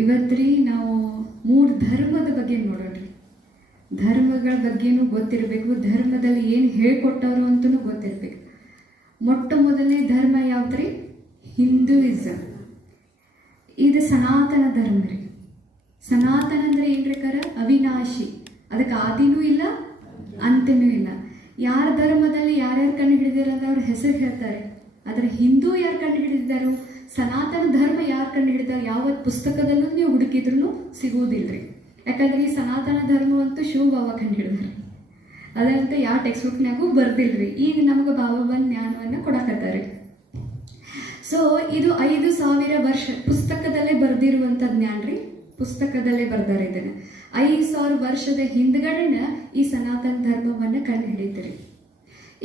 ಇವತ್ತ್ರಿ ನಾವು 3 ಧರ್ಮದ ಬಗ್ಗೆ ನೋಡೋಣ್ರಿ. ಧರ್ಮಗಳ ಬಗ್ಗೆನೂ ಗೊತ್ತಿರಬೇಕು, ಧರ್ಮದಲ್ಲಿ ಏನು ಹೇಳ್ಕೊಟ್ಟವರು ಅಂತಲೂ ಗೊತ್ತಿರಬೇಕು. ಮೊಟ್ಟ ಮೊದಲನೇ ಧರ್ಮ ಯಾವ್ದ್ರಿ? ಹಿಂದೂಯಿಸಮ್. ಇದು ಸನಾತನ ಧರ್ಮ ರೀ. ಸನಾತನ ಅಂದ್ರೆ ಏನ್ರಿ? ಅವಿನಾಶಿ, ಅದಕ್ಕೆ ಆದಿನೂ ಇಲ್ಲ ಅಂತನೂ ಇಲ್ಲ. ಯಾರ ಧರ್ಮದಲ್ಲಿ ಯಾರ್ಯಾರು ಕಂಡು ಹಿಡಿದಾರ ಅಂತ ಅವ್ರ ಹೆಸರು ಹೇಳ್ತಾರೆ. ಆದರೆ ಹಿಂದೂ ಯಾರು ಕಂಡು ಹಿಡಿದಿದ್ದಾರೋ, ಸನಾತನ ಧರ್ಮ ಯಾರು ಕಂಡು ಹಿಡಿದಾರೋ ಯಾವತ್ತು ಪುಸ್ತಕದಲ್ಲೂ ನೀವು ಹುಡುಕಿದ್ರೂ ಸಿಗುವುದಿಲ್ಲರಿ. ಯಾಕಂದ್ರೆ ಈ ಸನಾತನ ಧರ್ಮವಂತೂ ಶಿವಬಾಬಾ ಕಂಡು ಹಿಡಿದಾರೆ, ಅದಂತ ಯಾವ ಟೆಕ್ಸ್ಟ್ ಬುಕ್ನಾಗೂ ಬರ್ದಿಲ್ರಿ. ಈಗ ನಮಗೆ ಬಾಬಾ ಜ್ಞಾನವನ್ನು ಕೊಡಕತ್ತಾರೆ. ಸೊ ಇದು 5,000 ವರ್ಷ ಪುಸ್ತಕದಲ್ಲೇ ಬರ್ದಿರುವಂಥ ಜ್ಞಾನ ರೀ. ಪುಸ್ತಕದಲ್ಲೇ ಬರ್ದಾರೆ ಇದನ್ನು. 5,000 ವರ್ಷದ ಹಿಂದ್ಗಡೆನ ಈ ಸನಾತನ ಧರ್ಮವನ್ನು ಕಂಡು ಹಿಡಿತೀರಿ.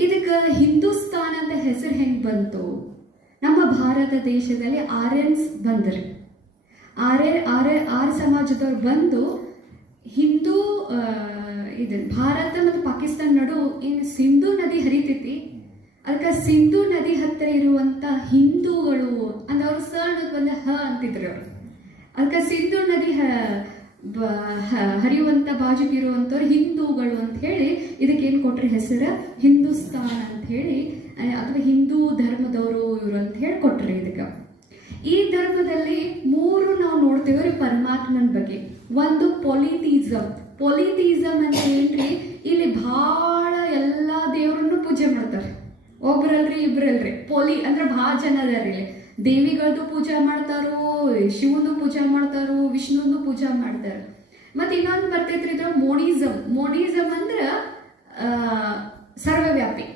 ಇದಕ್ಕೆ ಹಿಂದೂಸ್ತಾನ ಅಂತ ಹೆಸರು ಹೆಂಗೆ ಬಂತು? ನಮ್ಮ ಭಾರತ ದೇಶದಲ್ಲಿ ಆರ್ಯನ್ಸ್ ಬಂದರು. ಆರ್ಯ ಸಮಾಜದವ್ರು ಬಂದು ಹಿಂದೂ ಭಾರತ ಮತ್ತು ಪಾಕಿಸ್ತಾನ ನಡು ಏನು ಸಿಂಧೂ ನದಿ ಹರಿತೈತಿ, ಅದಕ್ಕೆ ಸಿಂಧೂ ನದಿ ಹತ್ತಿರ ಇರುವಂಥ ಹಿಂದೂಗಳು ಅಂದ್ರೆ ಅವ್ರು ಅನ್ನೋದು ಬಂದ ಅಂತಿದ್ರು ಅವರು. ಅದಕ್ಕೆ ಸಿಂಧೂ ನದಿ ಹರಿಯುವಂಥ ಬಾಜುಗೆ ಇರುವಂಥವ್ರು ಹಿಂದೂಗಳು ಅಂತ ಹೇಳಿ ಇದಕ್ಕೆ ಏನು ಕೊಟ್ರಿ ಹೆಸರು? ಹಿಂದೂಸ್ತಾನ ಅಂತ ಹೇಳಿ, ಅಥವಾ ಹಿಂದೂ ಧರ್ಮದವರು ಇವರು ಅಂತ ಹೇಳಿ ಕೊಟ್ರಿ ಇದಕ್ಕೆ. ಈ ಧರ್ಮದಲ್ಲಿ 3 ನಾವು ನೋಡ್ತೇವೆ ಪರಮಾತ್ಮನ ಬಗ್ಗೆ. ಒಂದು ಪೊಲಿಥಿಸಮ್. ಪೊಲಿಥಿಸಮ್ ಅಂತ ಏನ್ರಿ? ಇಲ್ಲಿ ಭಾಳ ಎಲ್ಲ ದೇವರನ್ನು ಪೂಜೆ ಮಾಡ್ತಾರೆ. ಒಬ್ರಲ್ರಿ ಇಬ್ರಲ್ರಿ. ಅಂದ್ರೆ ಭಾಳ ಜನ ಅದಾರಿ. ದೇವಿಗಳದ್ದು ಪೂಜೆ ಮಾಡ್ತಾರೋ, ಶಿವನು ಪೂಜೆ ಮಾಡ್ತಾರೋ, ವಿಷ್ಣುನು ಪೂಜೆ ಮಾಡ್ತಾರೆ. ಮತ್ತೆ ಇನ್ನೊಂದು ಬರ್ತೈತ್ರಿ ಇದ್ರ ಮೋಡಿಸಮ್. ಮೋಡಿಸಮ್ ಅಂದ್ರೆ ಸರ್ವವ್ಯಾಪಿ.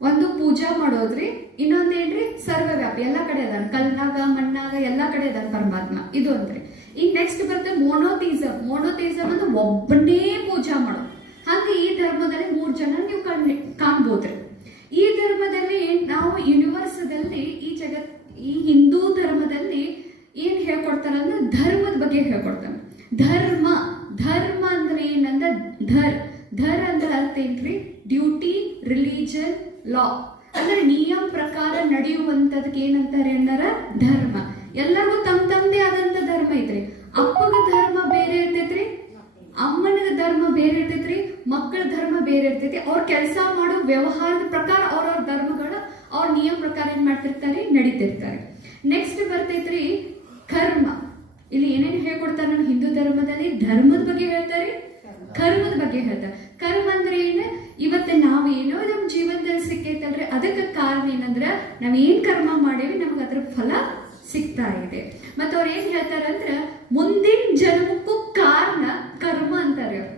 ಒಂದು ಪೂಜಾ ಮಾಡೋದ್ರಿ, ಇನ್ನೊಂದೇನ್ರಿ ಸರ್ವವ್ಯಾಪಿ, ಎಲ್ಲ ಕಡೆ ಅದಾನ, ಕಲ್ನಾಗ ಮಣ್ಣಾಗ ಎಲ್ಲ ಕಡೆ ಅದಾನ ಪರಮಾತ್ಮ. ಇದು ಅಂದ್ರಿ. ಈಗ ನೆಕ್ಸ್ಟ್ ಬರ್ತದೆ ಮೋನೋಥಿಸಮ್. ಮೋನೋಥಿಸಮ್ ಅಂದ್ರೆ ಒಬ್ಬನೇ ಪೂಜಾ ಮಾಡೋದು. ಹಾಗೆ ಈ ಧರ್ಮದಲ್ಲಿ 3 ಜನ ನೀವು ಕಾಣ್ಬೋದ್ರಿ. ಈ ಧರ್ಮದಲ್ಲಿ ನಾವು ಯೂನಿವರ್ಸದಲ್ಲಿ ಈ ಹಿಂದೂ ಧರ್ಮದಲ್ಲಿ ಏನ್ ಹೇಳ್ಕೊಡ್ತಾರ ಅಂದ್ರೆ ಧರ್ಮದ ಬಗ್ಗೆ ಹೇಳ್ಕೊಡ್ತಾನೆ. ಧರ್ಮ ಅಂದ್ರೆ ಏನಂದ್ರೆ ಧರ್ ಅಂದ್ರೆ ಅರ್ಥ ಏನ್ರಿ? ಡ್ಯೂಟಿ, ರಿಲಿಜನ್, ಲಾ ಅಂದ್ರೆ ನಿಯಮ ಪ್ರಕಾರ ನಡೆಯುವಂಥದಕ್ಕೆ ಏನಂತಾರೆ ಅನ್ನಾರ ಧರ್ಮ. ಎಲ್ಲರಿಗೂ ತಮ್ಮದೇ ಆದಂತ ಧರ್ಮ ಐತ್ರಿ. ಅಪ್ಪಗ ಧರ್ಮ ಬೇರೆ ಇರ್ತೈತ್ರಿ, ಅಮ್ಮನ ಧರ್ಮ ಬೇರೆ ಇರ್ತೈತ್ರಿ, ಮಕ್ಕಳ ಧರ್ಮ ಬೇರೆ ಇರ್ತೈತಿ. ಅವ್ರ ಕೆಲಸ ಮಾಡೋ ವ್ಯವಹಾರದ ಪ್ರಕಾರ ಅವ್ರವ್ರ ಧರ್ಮಗಳು ಅವ್ರ ನಿಯಮ ಪ್ರಕಾರ ಏನ್ ಮಾಡ್ತಿರ್ತಾರೆ, ನಡೀತಿರ್ತಾರೆ. ನೆಕ್ಸ್ಟ್ ಬರ್ತೈತ್ರಿ ಕರ್ಮ. ಇಲ್ಲಿ ಏನೇನು ಹೇಳ್ಕೊಡ್ತಾರೆ ನಮ್ಮ ಹಿಂದೂ ಧರ್ಮದಲ್ಲಿ? ಧರ್ಮದ ಬಗ್ಗೆ ಹೇಳ್ತಾರೆ, ಕರ್ಮದ ಬಗ್ಗೆ ಹೇಳ್ತಾರೆ. ಕರ್ಮ ಅಂದ್ರೆ ಏನು? ಇವತ್ತು ನಾವೇನೋ ನಮ್ಮ ಜೀವನದಲ್ಲಿ ಸಿಕ್ಕೈತಲ್ರಿ, ಅದಕ್ಕೆ ಕಾರಣ ಏನಂದ್ರೆ ನಾವೇನ್ ಕರ್ಮ ಮಾಡೇವಿ ನಮ್ಗೆ ಅದ್ರ ಫಲ ಸಿಗ್ತಾ ಇದೆ. ಮತ್ತೆ ಅವ್ರು ಏನ್ ಹೇಳ್ತಾರಂದ್ರೆ ಮುಂದಿನ ಜನ್ಮಕ್ಕೂ ಕಾರಣ ಕರ್ಮ ಅಂತಾರೆ ಅವ್ರು.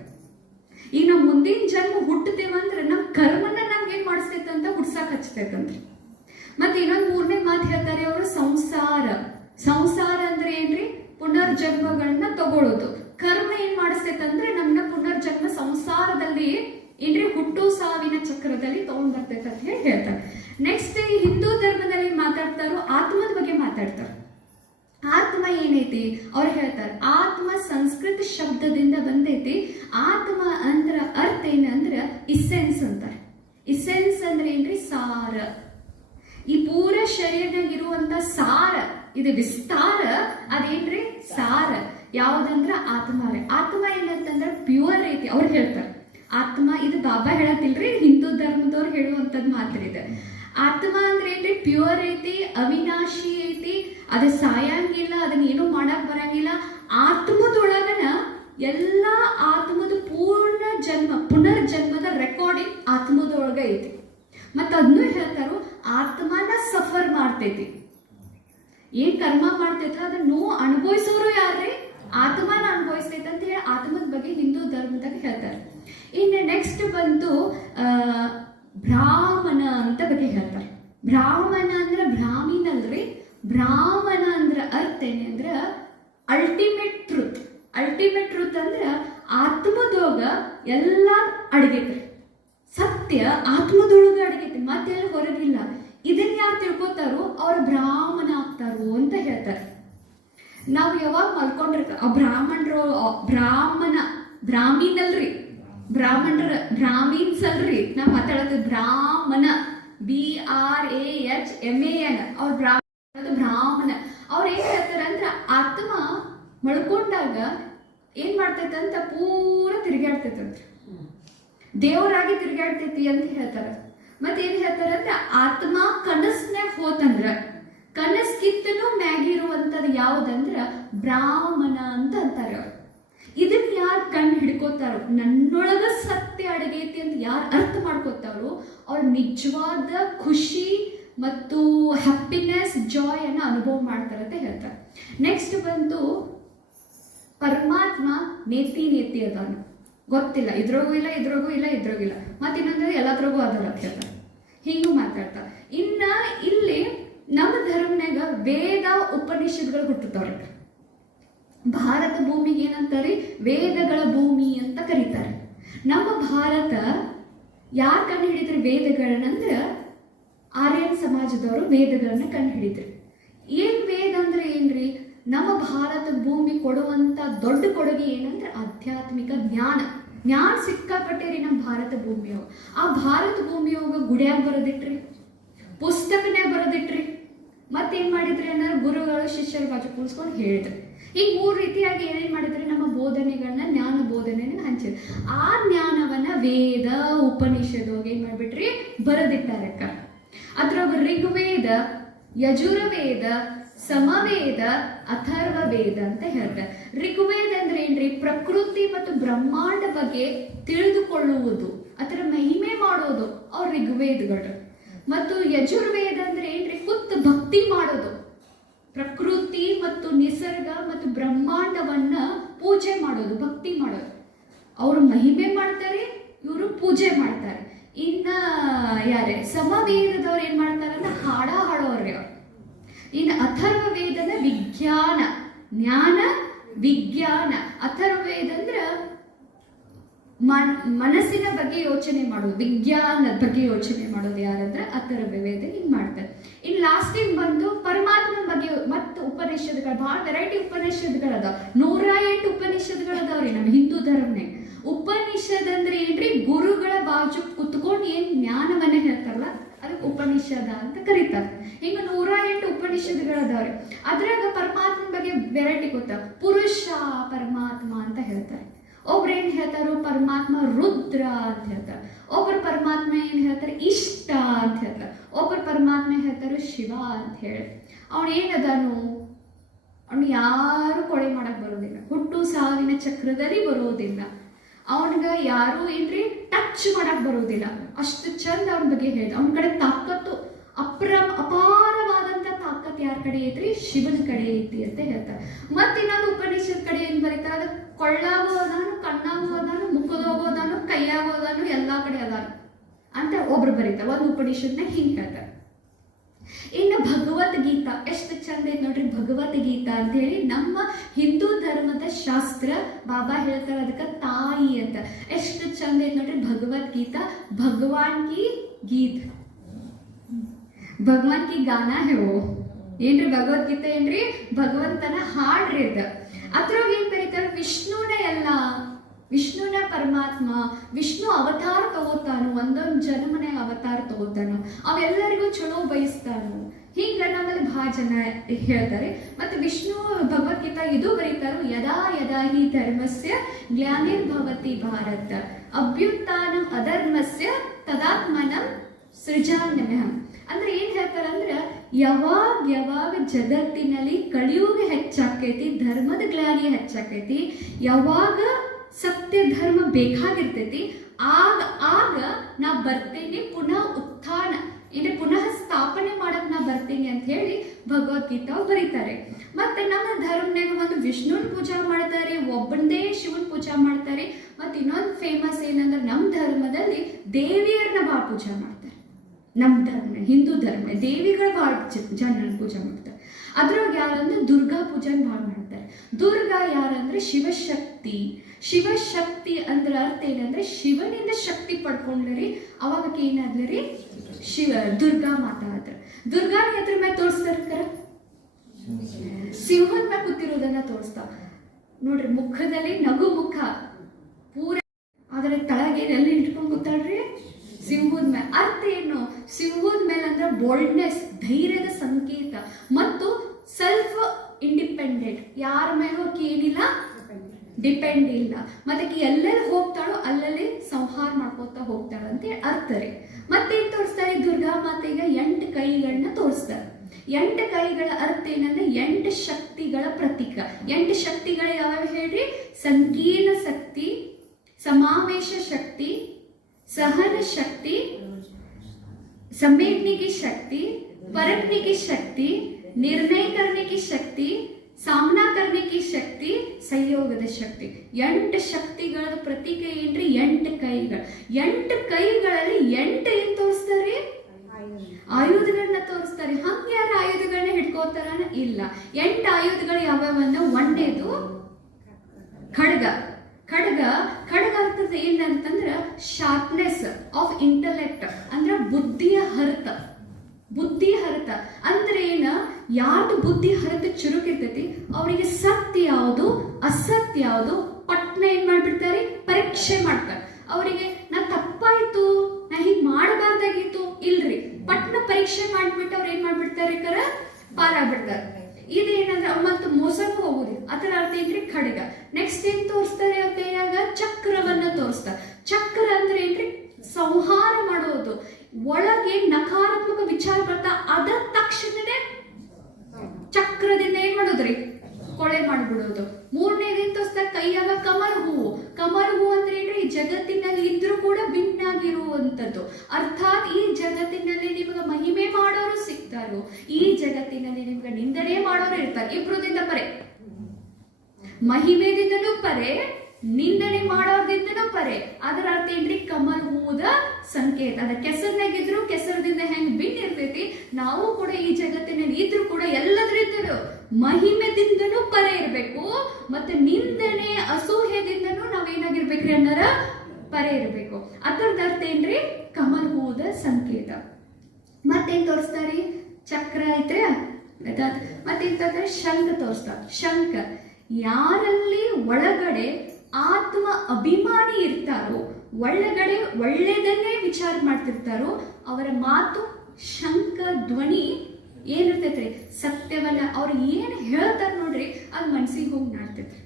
ಈಗ ನಾವು ಮುಂದಿನ ಜನ್ಮ ಹುಟ್ಟತೇವಂದ್ರೆ ನಮ್ಮ ಕರ್ಮನ ನಮ್ಗೆ ಏನ್ ಮಾಡಿಸ್ತೈತಂತ ಹುಡ್ಸಾಕ್ ಹಚ್ತೈತಂತ್ರಿ. ಮತ್ತೆ ಇನ್ನೊಂದು 3ನೇ ಮಾತು ಹೇಳ್ತಾರೆ ಅವರು, ಸಂಸಾರ. ಸಂಸಾರ ಅಂದ್ರೆ ಏನ್ರಿ? ಪುನರ್ಜನ್ಮಗಳನ್ನ ತಗೊಳ್ಳೋದು. ಕರ್ಮ ಏನ್ ಮಾಡಿಸ್ತೈತಂದ್ರೆ ನಮ್ಮನ್ನ ಪುನರ್ಜನ್ಮ ಸಂಸಾರದಲ್ಲಿ ಏನ್ರಿ ಹುಟ್ಟು ಸಾವಿನ ಚಕ್ರದಲ್ಲಿ ತಗೊಂಡ್ ಬರ್ತೈತೆ ಅಂತ ಹೇಳಿ ಹೇಳ್ತಾರೆ. ನೆಕ್ಸ್ಟ್ ಈ ಹಿಂದೂ ಧರ್ಮದಲ್ಲಿ ಮಾತಾಡ್ತಾರೋ ಆತ್ಮದ ಬಗ್ಗೆ ಮಾತಾಡ್ತಾರೆ. ಆತ್ಮ ಏನೈತಿ ಅವ್ರು ಹೇಳ್ತಾರೆ. ಆತ್ಮ ಸಂಸ್ಕೃತ ಶಬ್ದದಿಂದ ಬಂದೈತಿ. ಆತ್ಮ ಅಂದ್ರ ಅರ್ಥ ಏನಂದ್ರ ಇಸೆನ್ಸ್ ಅಂತಾರೆ. ಇಸೆನ್ಸ್ ಅಂದ್ರೆ ಏನ್ರಿ? ಸಾರ. ಈ ಪೂರ ಶರೀರನಾಗಿರುವಂತ ಸಾರ, ಇದು ವಿಸ್ತಾರ, ಅದೇನ್ರಿ? ಸಾರ. ಯಾವ್ದಂದ್ರ ಆತ್ಮ. ಆತ್ಮ ಏನಂತಂದ್ರ ಪ್ಯೂರ್ ಐತಿ ಅವ್ರು ಹೇಳ್ತಾರೆ. ಆತ್ಮ ಇದು ಬಾಬಾ ಹೇಳತ್ತಿಲ್ರಿ, ಹಿಂದೂ ಧರ್ಮದವ್ರು ಹೇಳುವಂಥದ್ದು ಮಾತ್ರ ಇದೆ. ಆತ್ಮ ಅಂದ್ರೆ ಏನ್ರಿ? ಪ್ಯೂರ್ ಐತಿ, ಅವಿನಾಶಿ ಐತಿ, ಅದು ಸಾಯಂಗಿಲ್ಲ, ಅದನ್ನ ಏನೂ ಮಾಡಕ್ ಬರಂಗಿಲ್ಲ. ಆತ್ಮದೊಳಗನ ಎಲ್ಲ ಆತ್ಮದ ಪೂರ್ಣ ಪುನರ್ಜನ್ಮದ ರೆಕಾರ್ಡಿಂಗ್ ಆತ್ಮದೊಳಗ ಐತಿ. ಮತ್ತ ಅದನ್ನು ಹೇಳ್ತಾರೋ ಆತ್ಮನ ಸಫರ್ ಮಾಡ್ತೈತಿ. ಏನ್ ಕರ್ಮ ಮಾಡ್ತೈತ ಅದನ್ನು ಅನುಭವಿಸೋರು ಯಾರ್ರಿ? ಆತ್ಮನ ಅನುಭವಿಸ್ತೈತೆ ಅಂತ ಹೇಳಿ ಆತ್ಮದ ಬಗ್ಗೆ ಹಿಂದೂ ಧರ್ಮದಾಗ ಹೇಳ್ತಾರೆ. ಇನ್ನು ನೆಕ್ಸ್ಟ್ ಬಂತು ಬ್ರಾಹ್ಮಣ ಅಂತ ಬಗ್ಗೆ ಹೇಳ್ತಾರೆ. ಬ್ರಾಹ್ಮಣ ಅಂದ್ರೆ ಬ್ರಾಹ್ಮೀನ್ ಅಲ್ರಿ. ಬ್ರಾಹ್ಮಣ ಅಂದ್ರ ಅರ್ಥ ಏನಂದ್ರ ಅಲ್ಟಿಮೇಟ್ ಟ್ರೂತ್. ಅಲ್ಟಿಮೇಟ್ ಟ್ರೂತ್ ಅಂದ್ರ ಆತ್ಮದೊಳಗ ಎಲ್ಲ ಅಡಗೈತ್ರಿ. ಸತ್ಯ ಆತ್ಮದೊಳಗ ಅಡಗೈತಿ, ಮತ್ತೆಲ್ಲ ಹೊರಗಿಲ್ಲ. ಇದನ್ನ ಯಾರು ತಿಳ್ಕೊತಾರೋ ಅವ್ರ ಬ್ರಾಹ್ಮಣ ಆಗ್ತಾರೋ ಅಂತ ಹೇಳ್ತಾರೆ. ನಾವು ಯಾವಾಗ ಮಲ್ಕೊಂಡಿರ್ತ ಬ್ರಾಹ್ಮೀನ್ ಅಲ್ರಿ, ಬ್ರಾಹ್ಮೀನ್ಸ್ ಅಲ್ರಿ. ನಾವು ಮಾತಾಡೋದು ಬ್ರಾಹ್ಮಣ, BRAHMAN. ಅವ್ರ ಬ್ರಾಹ್ಮಣ. ಅವ್ರು ಏನ್ ಹೇಳ್ತಾರ ಅಂದ್ರ ಆತ್ಮ ಮಳ್ಕೊಂಡಾಗ ಏನ್ ಮಾಡ್ತೈತೆ ಅಂತ ಪೂರ ತಿರುಗಾಡ್ತೈತಂತ, ದೇವರಾಗಿ ತಿರುಗಾಡ್ತೈತಿ ಅಂತ ಹೇಳ್ತಾರ. ಮತ್ತೆ ಏನ್ ಹೇಳ್ತಾರ ಅಂದ್ರೆ ಆತ್ಮ ಕನಸ್ನ್ಯಾಗ ಹೋತಂದ್ರ ಕನಸ್ಕಿತ್ತನೂ ಮ್ಯಾಗಿರುವಂತದ್ ಯಾವ್ದಂದ್ರ ಬ್ರಾಹ್ಮಣ ಅಂತ ಅಂತಾರೆ ಅವ್ರು. ಇದನ್ನ ಯಾರು ಕಂಡು ಹಿಡ್ಕೋತಾರೋ, ನನ್ನೊಳಗ ಸತ್ಯ ಅಡಗೈತಿ ಅಂತ ಯಾರು ಅರ್ಥ ಮಾಡ್ಕೋತಾರೋ ಅವ್ರು ನಿಜವಾದ ಖುಷಿ ಮತ್ತು ಹ್ಯಾಪಿನೆಸ್ ಜಾಯ್ ಅನ್ನ ಅನುಭವ ಮಾಡ್ತಾರಂತ ಹೇಳ್ತಾರೆ. ನೆಕ್ಸ್ಟ್ ಬಂದು ಪರಮಾತ್ಮ ನೇತಿ ಅದಾನು, ಗೊತ್ತಿಲ್ಲ, ಇದ್ರಾಗೂ ಇಲ್ಲ ಇದ್ರಾಗೂ ಇಲ್ಲ ಇದ್ರಾಗೂ ಇಲ್ಲ, ಮತ್ತೆ ಇನ್ನೊಂದ್ರೆ ಎಲ್ಲದ್ರಾಗೂ ಅದಾರ ಅಂತ ಹೇಳ್ತಾರೆ. ಹಿಂಗೂ ಮಾತಾಡ್ತಾರೆ. ಇನ್ನ ಇಲ್ಲಿ ನಮ್ಮ ಧರ್ಮನಾಗ ವೇದ ಉಪನಿಷತ್ಗಳು ಹುಟ್ಟುತ್ತವ್ರಿ. ಭಾರತ ಭೂಮಿಗೆ ಏನಂತಾರೆ? ವೇದಗಳ ಭೂಮಿ ಅಂತ ಕರೀತಾರೆ. ನಮ್ಮ ಭಾರತ ಯಾರು ಕಂಡು ಹಿಡಿದ್ರಿ ವೇದಗಳನ್ನಂದ್ರ ಆರ್ಯನ್ ಸಮಾಜದವರು ವೇದಗಳನ್ನ ಕಂಡು ಹಿಡಿದ್ರಿ. ಏನ್ ವೇದ ಅಂದ್ರೆ ಏನ್ರಿ? ನಮ್ಮ ಭಾರತ ಭೂಮಿ ಕೊಡುವಂತ ದೊಡ್ಡ ಕೊಡುಗೆ ಏನಂದ್ರೆ ಆಧ್ಯಾತ್ಮಿಕ ಜ್ಞಾನ. ಜ್ಞಾನ ಸಿಕ್ಕಾಪಟ್ಟೇರಿ ನಮ್ಮ ಭಾರತ ಭೂಮಿಯೊಳಗ. ಆ ಭಾರತ ಭೂಮಿಯೊಳಗ ಗುಡಿಯಾಗ ಬರೋದಿಟ್ರಿ, ಪುಸ್ತಕನ್ಯಾಗ ಬರೋದಿಟ್ರಿ, ಮತ್ತೇನ್ ಮಾಡಿದ್ರಿ ಅನ್ನೋ ಗುರುಗಳು ಶಿಷ್ಯರ ಬಾಜು ಕೂರಿಸ್ಕೊಂಡು ಹೇಳಿದ್ರಿ. ಈಗ 3 ರೀತಿಯಾಗಿ ಏನೇನ್ ಮಾಡಿದ್ರಿ? ನಮ್ಮ ಬೋಧನೆಗಳನ್ನ, ಜ್ಞಾನ ಬೋಧನೆನ ಹಂಚಿದ್ರಿ. ಆ ಜ್ಞಾನವನ್ನ ವೇದ ಉಪನಿಷದೋಗ ಏನ್ ಮಾಡ್ಬಿಟ್ರಿ? ಬರೆದಿಟ್ಟಾರೆ. ಅದ್ರೊಳಗ ಋಗ್ವೇದ, ಯಜುರ್ವೇದ, ಸಮವೇದ, ಅಥರ್ವ ವೇದ ಅಂತ ಹೇಳ್ತಾರೆ. ಋಗ್ವೇದ ಅಂದ್ರೆ ಏನ್ರಿ? ಪ್ರಕೃತಿ ಮತ್ತು ಬ್ರಹ್ಮಾಂಡ ಬಗ್ಗೆ ತಿಳಿದುಕೊಳ್ಳುವುದು, ಅದರ ಮಹಿಮೆ ಮಾಡೋದು ಅವ್ರ ಋಗ್ವೇದಗಳು. ಮತ್ತು ಯಜುರ್ವೇದ ಅಂದ್ರೆ ಏನ್ರಿ? ಕುತ್ತು ಭಕ್ತಿ ಮಾಡೋದು, ಪ್ರಕೃತಿ ಮತ್ತು ನಿಸರ್ಗ ಮತ್ತು ಬ್ರಹ್ಮಾಂಡವನ್ನ ಪೂಜೆ ಮಾಡೋದು, ಭಕ್ತಿ ಮಾಡೋದು. ಅವರು ಮಹಿಮೆ ಮಾಡ್ತಾರೆ, ಇವರು ಪೂಜೆ ಮಾಡ್ತಾರೆ. ಇನ್ನ ಯಾರೇ ಸಮವೇದದವ್ರು ಏನ್ ಮಾಡ್ತಾರೆ ಅಂದ್ರೆ ಹಾಡೋರ್ರಿ ಅವ್ರು. ಇನ್ನು ಅಥರ್ವ ವೇದನ ವಿಜ್ಞಾನ, ಜ್ಞಾನ ವಿಜ್ಞಾನ. ಅಥರ್ವ ವೇದ ಅಂದ್ರ ಮನಸ್ಸಿನ ಬಗ್ಗೆ ಯೋಚನೆ ಮಾಡೋದು, ವಿಜ್ಞಾನದ ಬಗ್ಗೆ ಯೋಚನೆ ಮಾಡೋದು ಯಾರಂದ್ರೆ ಅಥರ್ವ ವೇದ. ಹಿಂಗ್ ಮಾಡ್ತಾರೆ. ಇನ್ನು ಲಾಸ್ಟಿಗೆ ಬಂದು ಪರಮಾತ್ಮನ ಬಗ್ಗೆ ಮತ್ತು ಉಪನಿಷತ್ಗಳು, ಬಹಳ ವೆರೈಟಿ ಉಪನಿಷತ್ಗಳದಾವ. 108 ಉಪನಿಷತ್ಗಳದಾವ್ರಿ ನಮ್ಮ ಹಿಂದೂ ಧರ್ಮನಾಗ. ಉಪನಿಷದ್ ಅಂದ್ರೆ ಏನ್ರಿ? ಗುರುಗಳ ಬಾಜು ಕುತ್ಕೊಂಡು ಏನ್ ಜ್ಞಾನವನ್ನ ಹೇಳ್ತಾರಲ್ಲ ಅದಕ್ಕೆ ಉಪನಿಷದ ಅಂತ ಕರೀತಾರೆ. ಹಿಂಗ 108 ಉಪನಿಷತ್ಗಳದಾವ್ರಿ. ಅದ್ರಾಗ ಪರಮಾತ್ಮನ ಬಗ್ಗೆ ವೆರೈಟಿ ಗೊತ್ತ. ಪುರುಷ ಪರಮಾತ್ಮ ಅಂತ ಹೇಳ್ತಾರೆ. ಒಬ್ರು ಏನ್ ಹೇಳ್ತಾರೋ ಪರಮಾತ್ಮ ರುದ್ರ ಅಂತ ಹೇಳ್ತಾರೆ. ಒಬ್ರು ಪರಮಾತ್ಮ ಏನ್ ಹೇಳ್ತಾರೆ? ಇಷ್ಟ ಅಂತ ಹೇಳ್ತಾರೆ. ಒಬ್ರು ಪರಮಾತ್ಮ ಹೇಳ್ತಾರೆ ಶಿವ ಅಂತ ಹೇಳಿ. ಅವನು ಏನದಾನು? ಅವನು ಯಾರು ಕೊಳೆ ಮಾಡಕ್ ಬರೋದಿಲ್ಲ, ಹುಟ್ಟು ಸಾವಿನ ಚಕ್ರದಲ್ಲಿ ಬರೋದಿಲ್ಲ, ಅವನಿಗ ಯಾರು ಏನ್ರಿ ಟಚ್ ಮಾಡಕ್ ಬರೋದಿಲ್ಲ. ಅಷ್ಟು ಚಂದ ಅವನ ಬಗ್ಗೆ ಹೇಳ್ದ. ಅವನ ಕಡೆ ತಾಕತ್ತು ಅಪಾರವಾದಂತ ತಾಕತ್ ಯಾರ ಕಡೆ ಐತ್ರಿ? ಶಿವನ ಕಡೆ ಐತಿ ಅಂತ ಹೇಳ್ತಾರೆ. ಮತ್ತೆ ಇನ್ನೊಂದು ಉಪನಿಷತ್ ಕಡೆ ಏನ್ ಬರೀತಾರೆ? ಅದು ಕೊಳ್ಳಾಗೂ ಅದಾನು, ಕಣ್ಣಾಗೂ ಅದಾನು, ಮುಖದೋಗು ಅದಾನು, ಕೈಯಾಗೂ ಅದಾನು, ಎಲ್ಲಾ ಕಡೆ ಅದಾನು ಅಂತ ಒಬ್ರು ಬರೀತಾರೆ. ಒಂದು ಉಪನಿಷತ್ನ ಹಿಂಗ್ ಹೇಳ್ತಾರೆ. ಇನ್ನು ಭಗವದ್ಗೀತಾ ಎಷ್ಟು ಚಂದ ಐತಿ ನೋಡ್ರಿ. ಭಗವದ್ಗೀತಾ ಅಂತ ಹೇಳಿ ನಮ್ಮ ಹಿಂದೂ ಧರ್ಮದ ಶಾಸ್ತ್ರ. ಬಾಬಾ ಹೇಳ್ತಾರೆ ಅದಕ್ಕೆ ತಾಯಿ ಅಂತ. ಎಷ್ಟು ಚಂದ ಐತಿ ನೋಡ್ರಿ ಭಗವದ್ಗೀತಾ. ಭಗವಾನ್ ಕಿ ಗೀತ್, ಭಗವಾನ್ ಕಿ ಗಾನಾ ಹೇ ಓ. ಏನ್ರಿ ಭಗವದ್ಗೀತೆ? ಏನ್ರಿ ಭಗವಂತನ ಹಾಡ್ರಿ ಅದ. ಅದ್ರೊಳಗ ಏನ್ ಬರೀತಾರೆ? ವಿಷ್ಣುನೇ ಎಲ್ಲ, ವಿಷ್ಣುನ ಪರಮಾತ್ಮ. ವಿಷ್ಣು ಅವತಾರ ತಗೋತಾನು, ಒಂದೊಂದು ಜನ್ಮನ್ಯಾಗ ಅವತಾರ ತಗೋತಾನು, ಅವೆಲ್ಲರಿಗೂ ಚಲೋ ಬಯಸ್ತಾನು. ಹಿಂಗ ನಮ್ಮಲ್ಲಿ ಬಹಳ ಜನ ಹೇಳ್ತಾರೆ. ಮತ್ತೆ ವಿಷ್ಣು ಭಗವದ್ಗೀತಾ ಇದು ಬರೀತಾರು. ಯದಾ ಯದಾ ಹಿ ಧರ್ಮಸ್ಯ ಗ್ಲಾನಿರ್ಭವತಿ ಭಾರತ ಅಭ್ಯುತ್ಥಾನಂ ಅಧರ್ಮಸ್ಯ ತದಾತ್ಮನಂ ಸೃಜಾಮ್ಯಹಂ. ಅಂದ್ರೆ ಏನ್ ಹೇಳ್ತಾರಂದ್ರ ಯಾವಾಗ ಜಗತ್ತಿನಲ್ಲಿ ಕಲಿಯುಗ ಹೆಚ್ಚಾಕೈತಿ, ಧರ್ಮದ ಗ್ಲಾನಿ ಹೆಚ್ಚಾಕೈತಿ, ಯಾವಾಗ ಸತ್ಯ ಧರ್ಮ ಬೇಕಾಗಿರ್ತೈತಿ, ಆಗ ನಾ ಬರ್ತೇನೆ, ಪುನಃ ಉತ್ಥಾನ ಅಂದ್ರೆ ಪುನಃ ಸ್ಥಾಪನೆ ಮಾಡಕ್ ನಾ ಬರ್ತೇನೆ ಅಂತ ಹೇಳಿ ಭಗವದ್ಗೀತಾ ಬರೀತಾರೆ. ಮತ್ತೆ ನಮ್ಮ ಧರ್ಮನಾಗ ಒಂದು ವಿಷ್ಣುನ್ ಪೂಜಾ ಮಾಡ್ತಾರೆ, ಒಬ್ಬಂದೇ ಶಿವನ್ ಪೂಜಾ ಮಾಡ್ತಾರೆ. ಮತ್ತೆ ಇನ್ನೊಂದು ಫೇಮಸ್ ಏನಂದ್ರೆ ನಮ್ಮ ಧರ್ಮದಲ್ಲಿ ದೇವಿಯರನ್ನ ಭಾಳ ಪೂಜಾ ಮಾಡ್ತಾರೆ. ನಮ್ಮ ಧರ್ಮ ಹಿಂದೂ ಧರ್ಮ ದೇವಿಗಳ ಭಾಳ ಜನರನ್ನ ಪೂಜಾ ಮಾಡ್ತಾರೆ. ಅದ್ರೊಳಗೆ ಯಾರಂದ್ರೆ ದುರ್ಗಾ ಪೂಜಾನ ಭಾಳ ಮಾಡ್ತಾರೆ. ದುರ್ಗಾ ಯಾರಂದ್ರೆ ಶಿವಶಕ್ತಿ. ಶಿವಶಕ್ತಿ ಅಂದ್ರೆ ಅರ್ಥ ಏನಂದ್ರೆ ಶಿವನಿಂದ ಶಕ್ತಿ ಪಡ್ಕೊಂಡ್ರಿ, ಅವಾಗ ಏನಾದ್ರಿ ದುರ್ಗಾ ಮಾತಾ ಆದ್ರ. ದುರ್ಗಾನ ಎದ್ರ ಮೇಲೆ ತೋರಿಸ್ತಾರ? ಸಿಂಹದ ಮೇಲೆ ಕೂತಿರೋದನ್ನ ತೋರಿಸ್ತಾವ ನೋಡ್ರಿ. ಮುಖದಲ್ಲಿ ನಗು ಮುಖ ಪೂರ, ಆದ್ರೆ ತಳಗೆ ಎಲ್ಲಿ ಇಟ್ಕೊಂಡ್ ಕೂತಾಳ್ರಿ? ಸಿಂಹದ ಮೇಲೆ. ಅರ್ಥ ಏನು? ಸಿಂಹದ ಮೇಲೆ ಅಂದ್ರೆ ಬೋಲ್ಡ್ನೆಸ್, ಧೈರ್ಯದ ಸಂಕೇತ ಮತ್ತು ಸೆಲ್ಫ್ ಇಂಡಿಪೆಂಡೆನ್ಸ್ ಇಂಡಿಪೆಂಡೆಂಟ್, ಯಾರ ಮೇಲೂ ಏನಿಲ್ಲ ಡಿಪೆಂಡ್ ಇಲ್ಲ. ಮತ್ತೆ ಎಲ್ಲೆಲ್ಲಿ ಹೋಗ್ತಾಳೋ ಅಲ್ಲಲ್ಲಿ ಸಂಹಾರ ಮಾಡ್ಕೋತಾ ಹೋಗ್ತಾಳ ಅಂತ ಅರ್ಥ ರೀ. ಮತ್ತೇನ್ ತೋರಿಸ್ತಾರೆ, ದುರ್ಗಾ ಮಾತೆಗೆ 8 ಕೈಗಳನ್ನ ತೋರಿಸ್ತಾರೆ. 8 ಕೈಗಳ ಅರ್ಥ ಏನಂದ್ರೆ 8 ಶಕ್ತಿಗಳ ಪ್ರತೀಕ. 8 ಶಕ್ತಿಗಳು ಯಾವ್ಯಾವ ಹೇಳ್ರಿ, ಸಂಕೀರ್ಣ ಶಕ್ತಿ, समावेश शक्ति, सहन शक्ति, समेटने की शक्ति, परखने की शक्ति, निर्णय करने की शक्ति, सामना करने की शक्ति, ಸಂಯೋಗದ ಶಕ್ತಿ. 8 ಶಕ್ತಿಗಳ ಪ್ರತೀಕ ಏನ್ರಿ, 8 ಕೈಗಳು. 8 ಕೈಗಳಲ್ಲಿ 8 ಏನ್ ತೋರಿಸ್ತಾರೆ, ಆಯುಧಗಳನ್ನ ತೋರಿಸ್ತಾರೆ. ಹಂಗ ಯಾರ ಆಯುಧಗಳನ್ನ ಹಿಡ್ಕೋತಾರ ಇಲ್ಲ. 8 ಆಯುಧಗಳು ಯಾವ್ಯಾವನ್ನ, ಒಂದೇದು ಖಡ್ಗ. ಖಡ್ಗ ಅರ್ಥದ ಏನಂತಂದ್ರ ಶಾರ್ಪ್ನೆಸ್ ಆಫ್ ಇಂಟೆಲೆಕ್ಟ್, ಅಂದ್ರ ಬುದ್ಧಿಯ ಹರತ. ಬುದ್ಧಿ ಹರತ ಅಂದ್ರೆ ಏನ, ಯಾರ್ದು ಬುದ್ಧಿ ಹರತ ಚುರುಕಿರ್ತೈತಿ ಅವರಿಗೆ ಸತ್ಯ ಯಾವುದು ಅಸತ್ಯ ಯಾವುದು ಪಟ್ನ ಏನ್ ಮಾಡ್ಬಿಡ್ತಾರೆ, ಪರೀಕ್ಷೆ ಮಾಡ್ತಾರೆ. ಅವರಿಗೆ ನಾ ತಪ್ಪಾಯ್ತು, ನಾ ಹೀಗ್ ಮಾಡಬಾರ್ದಾಗಿತ್ತು ಇಲ್ರಿ, ಪಟ್ನ ಪರೀಕ್ಷೆ ಮಾಡ್ಬಿಟ್ಟು ಅವ್ರು ಏನ್ ಮಾಡ್ಬಿಡ್ತಾರೆ, ಪಾರಾಗ್ಬಿಡ್ತಾರೆ. ಇದೇನಂದ್ರೆ ಮತ್ತೆ ಮೋಸಕ್ಕೆ ಹೋಗುದು. ಅದರ ಅರ್ಥ ಏನ್ರಿ, ಖಡ್ಗ. ನೆಕ್ಸ್ಟ್ ಏನ್ ತೋರಿಸ್ತಾರೆ ಅವ್ರ ಕೈಯಾಗ, ಚಕ್ರವನ್ನ ತೋರಿಸ್ತಾರೆ. ಚಕ್ರ ಅಂದ್ರೆ ಏನ್ರಿ, ಸಂಹಾರ ಮಾಡೋದು. ಒಳಗೆ ನಕಾರಾತ್ಮಕ ವಿಚಾರ ಬರ್ತಾ ಅದ ತಕ್ಷಣನೇ ಚಕ್ರದಿಂದ ಏನ್ ಮಾಡೋದ್ರಿ, ಕೊಳೆ ಮಾಡ್ಬಿಡೋದು. ಮೂರನೇದೇನ್ ತೋರಿಸ್ತಾರೆ, ಕೈಯಾಗ ಕಮಲ ಹೂವು. ಕಮಲ ಹೂವು ಅಂದ್ರೆ ಏನ್ರಿ, ಈ ಜಗತ್ತಿನಲ್ಲಿ ಇದ್ರೂ ಕೂಡ ಭಿನ್ನಾಗಿರುವಂತದ್ದು. ಅರ್ಥಾತ್ ಈ ಜಗತ್ತಿನಲ್ಲಿ ನಿಮ್ಗೆ ಮಹಿಮೆ ಮಾಡೋರು ಸಿಗ್ತಾರೋ, ಈ ಜಗತ್ತಿನಲ್ಲಿ ನಿಮ್ಗೆ ನಿಂದನೆ ಮಾಡೋರು ಇರ್ತಾರೆ. ಇಬ್ರುದಿಂದ ಪರೆ, ಮಹಿಮೆದಿಂದನೂ ಪರೆ, ನಿಂದನೆ ಮಾಡೋದ್ರಿಂದನೂ ಪರೆ. ಅದರ ಅರ್ಥ ಏನ್ರಿ, ಕಮಲ ಹೂವುದ ಸಂಕೇತ. ಅದ ಕೆಸರ್ನಾಗಿದ್ರು ಕೆಸರದಿಂದ ಹೆಂಗ್ ಭಿನ್ನ ಇರ್ತೈತಿ, ನಾವು ಕೂಡ ಈ ಜಗತ್ತಿನಲ್ಲಿ ಇದ್ರು ಕೂಡ ಎಲ್ಲದ್ರಿಂದಲೂ ಮಹಿಮೆದಿಂದನೂ ಪರೆ ಇರ್ಬೇಕು, ಮತ್ತೆ ನಿಂದನೆ ಅಸೂಹ್ಯದಿಂದನೂ ನಾವೇನಾಗಿರ್ಬೇಕ್ರಿ ಅನ್ನೋರ ಪರೆ ಇರ್ಬೇಕು. ಅದರದ ಅರ್ಥ ಏನ್ರಿ, ಕಮಲ ಹೂವುದ ಸಂಕೇತ. ಮತ್ತೇನ್ ತೋರಿಸ್ತಾರಿ, ಚಕ್ರ ಐತ್ರಿ, ಮತ್ತೇಂತಂದ್ರೆ ಶಂಖ ತೋರಿಸ್ತಾರ. ಶಂಖ ಯಾರಲ್ಲಿ ಒಳಗಡೆ ಆತ್ಮ ಅಭಿಮಾನಿ ಇರ್ತಾರೋ, ಒಳಗಡೆ ಒಳ್ಳೆದನ್ನೇ ವಿಚಾರ ಮಾಡ್ತಿರ್ತಾರೋ ಅವರ ಮಾತು ಶಂಖ ಧ್ವನಿ ಏನಿರ್ತೈತ್ರಿ, ಸತ್ಯವನ್ನ ಅವ್ರು ಏನ್ ಹೇಳ್ತಾರ ನೋಡ್ರಿ ಅದ್ ಮನ್ಸಿಗೆ ಹೋಗಿ ನಾಡ್ತೈತ್ರಿ.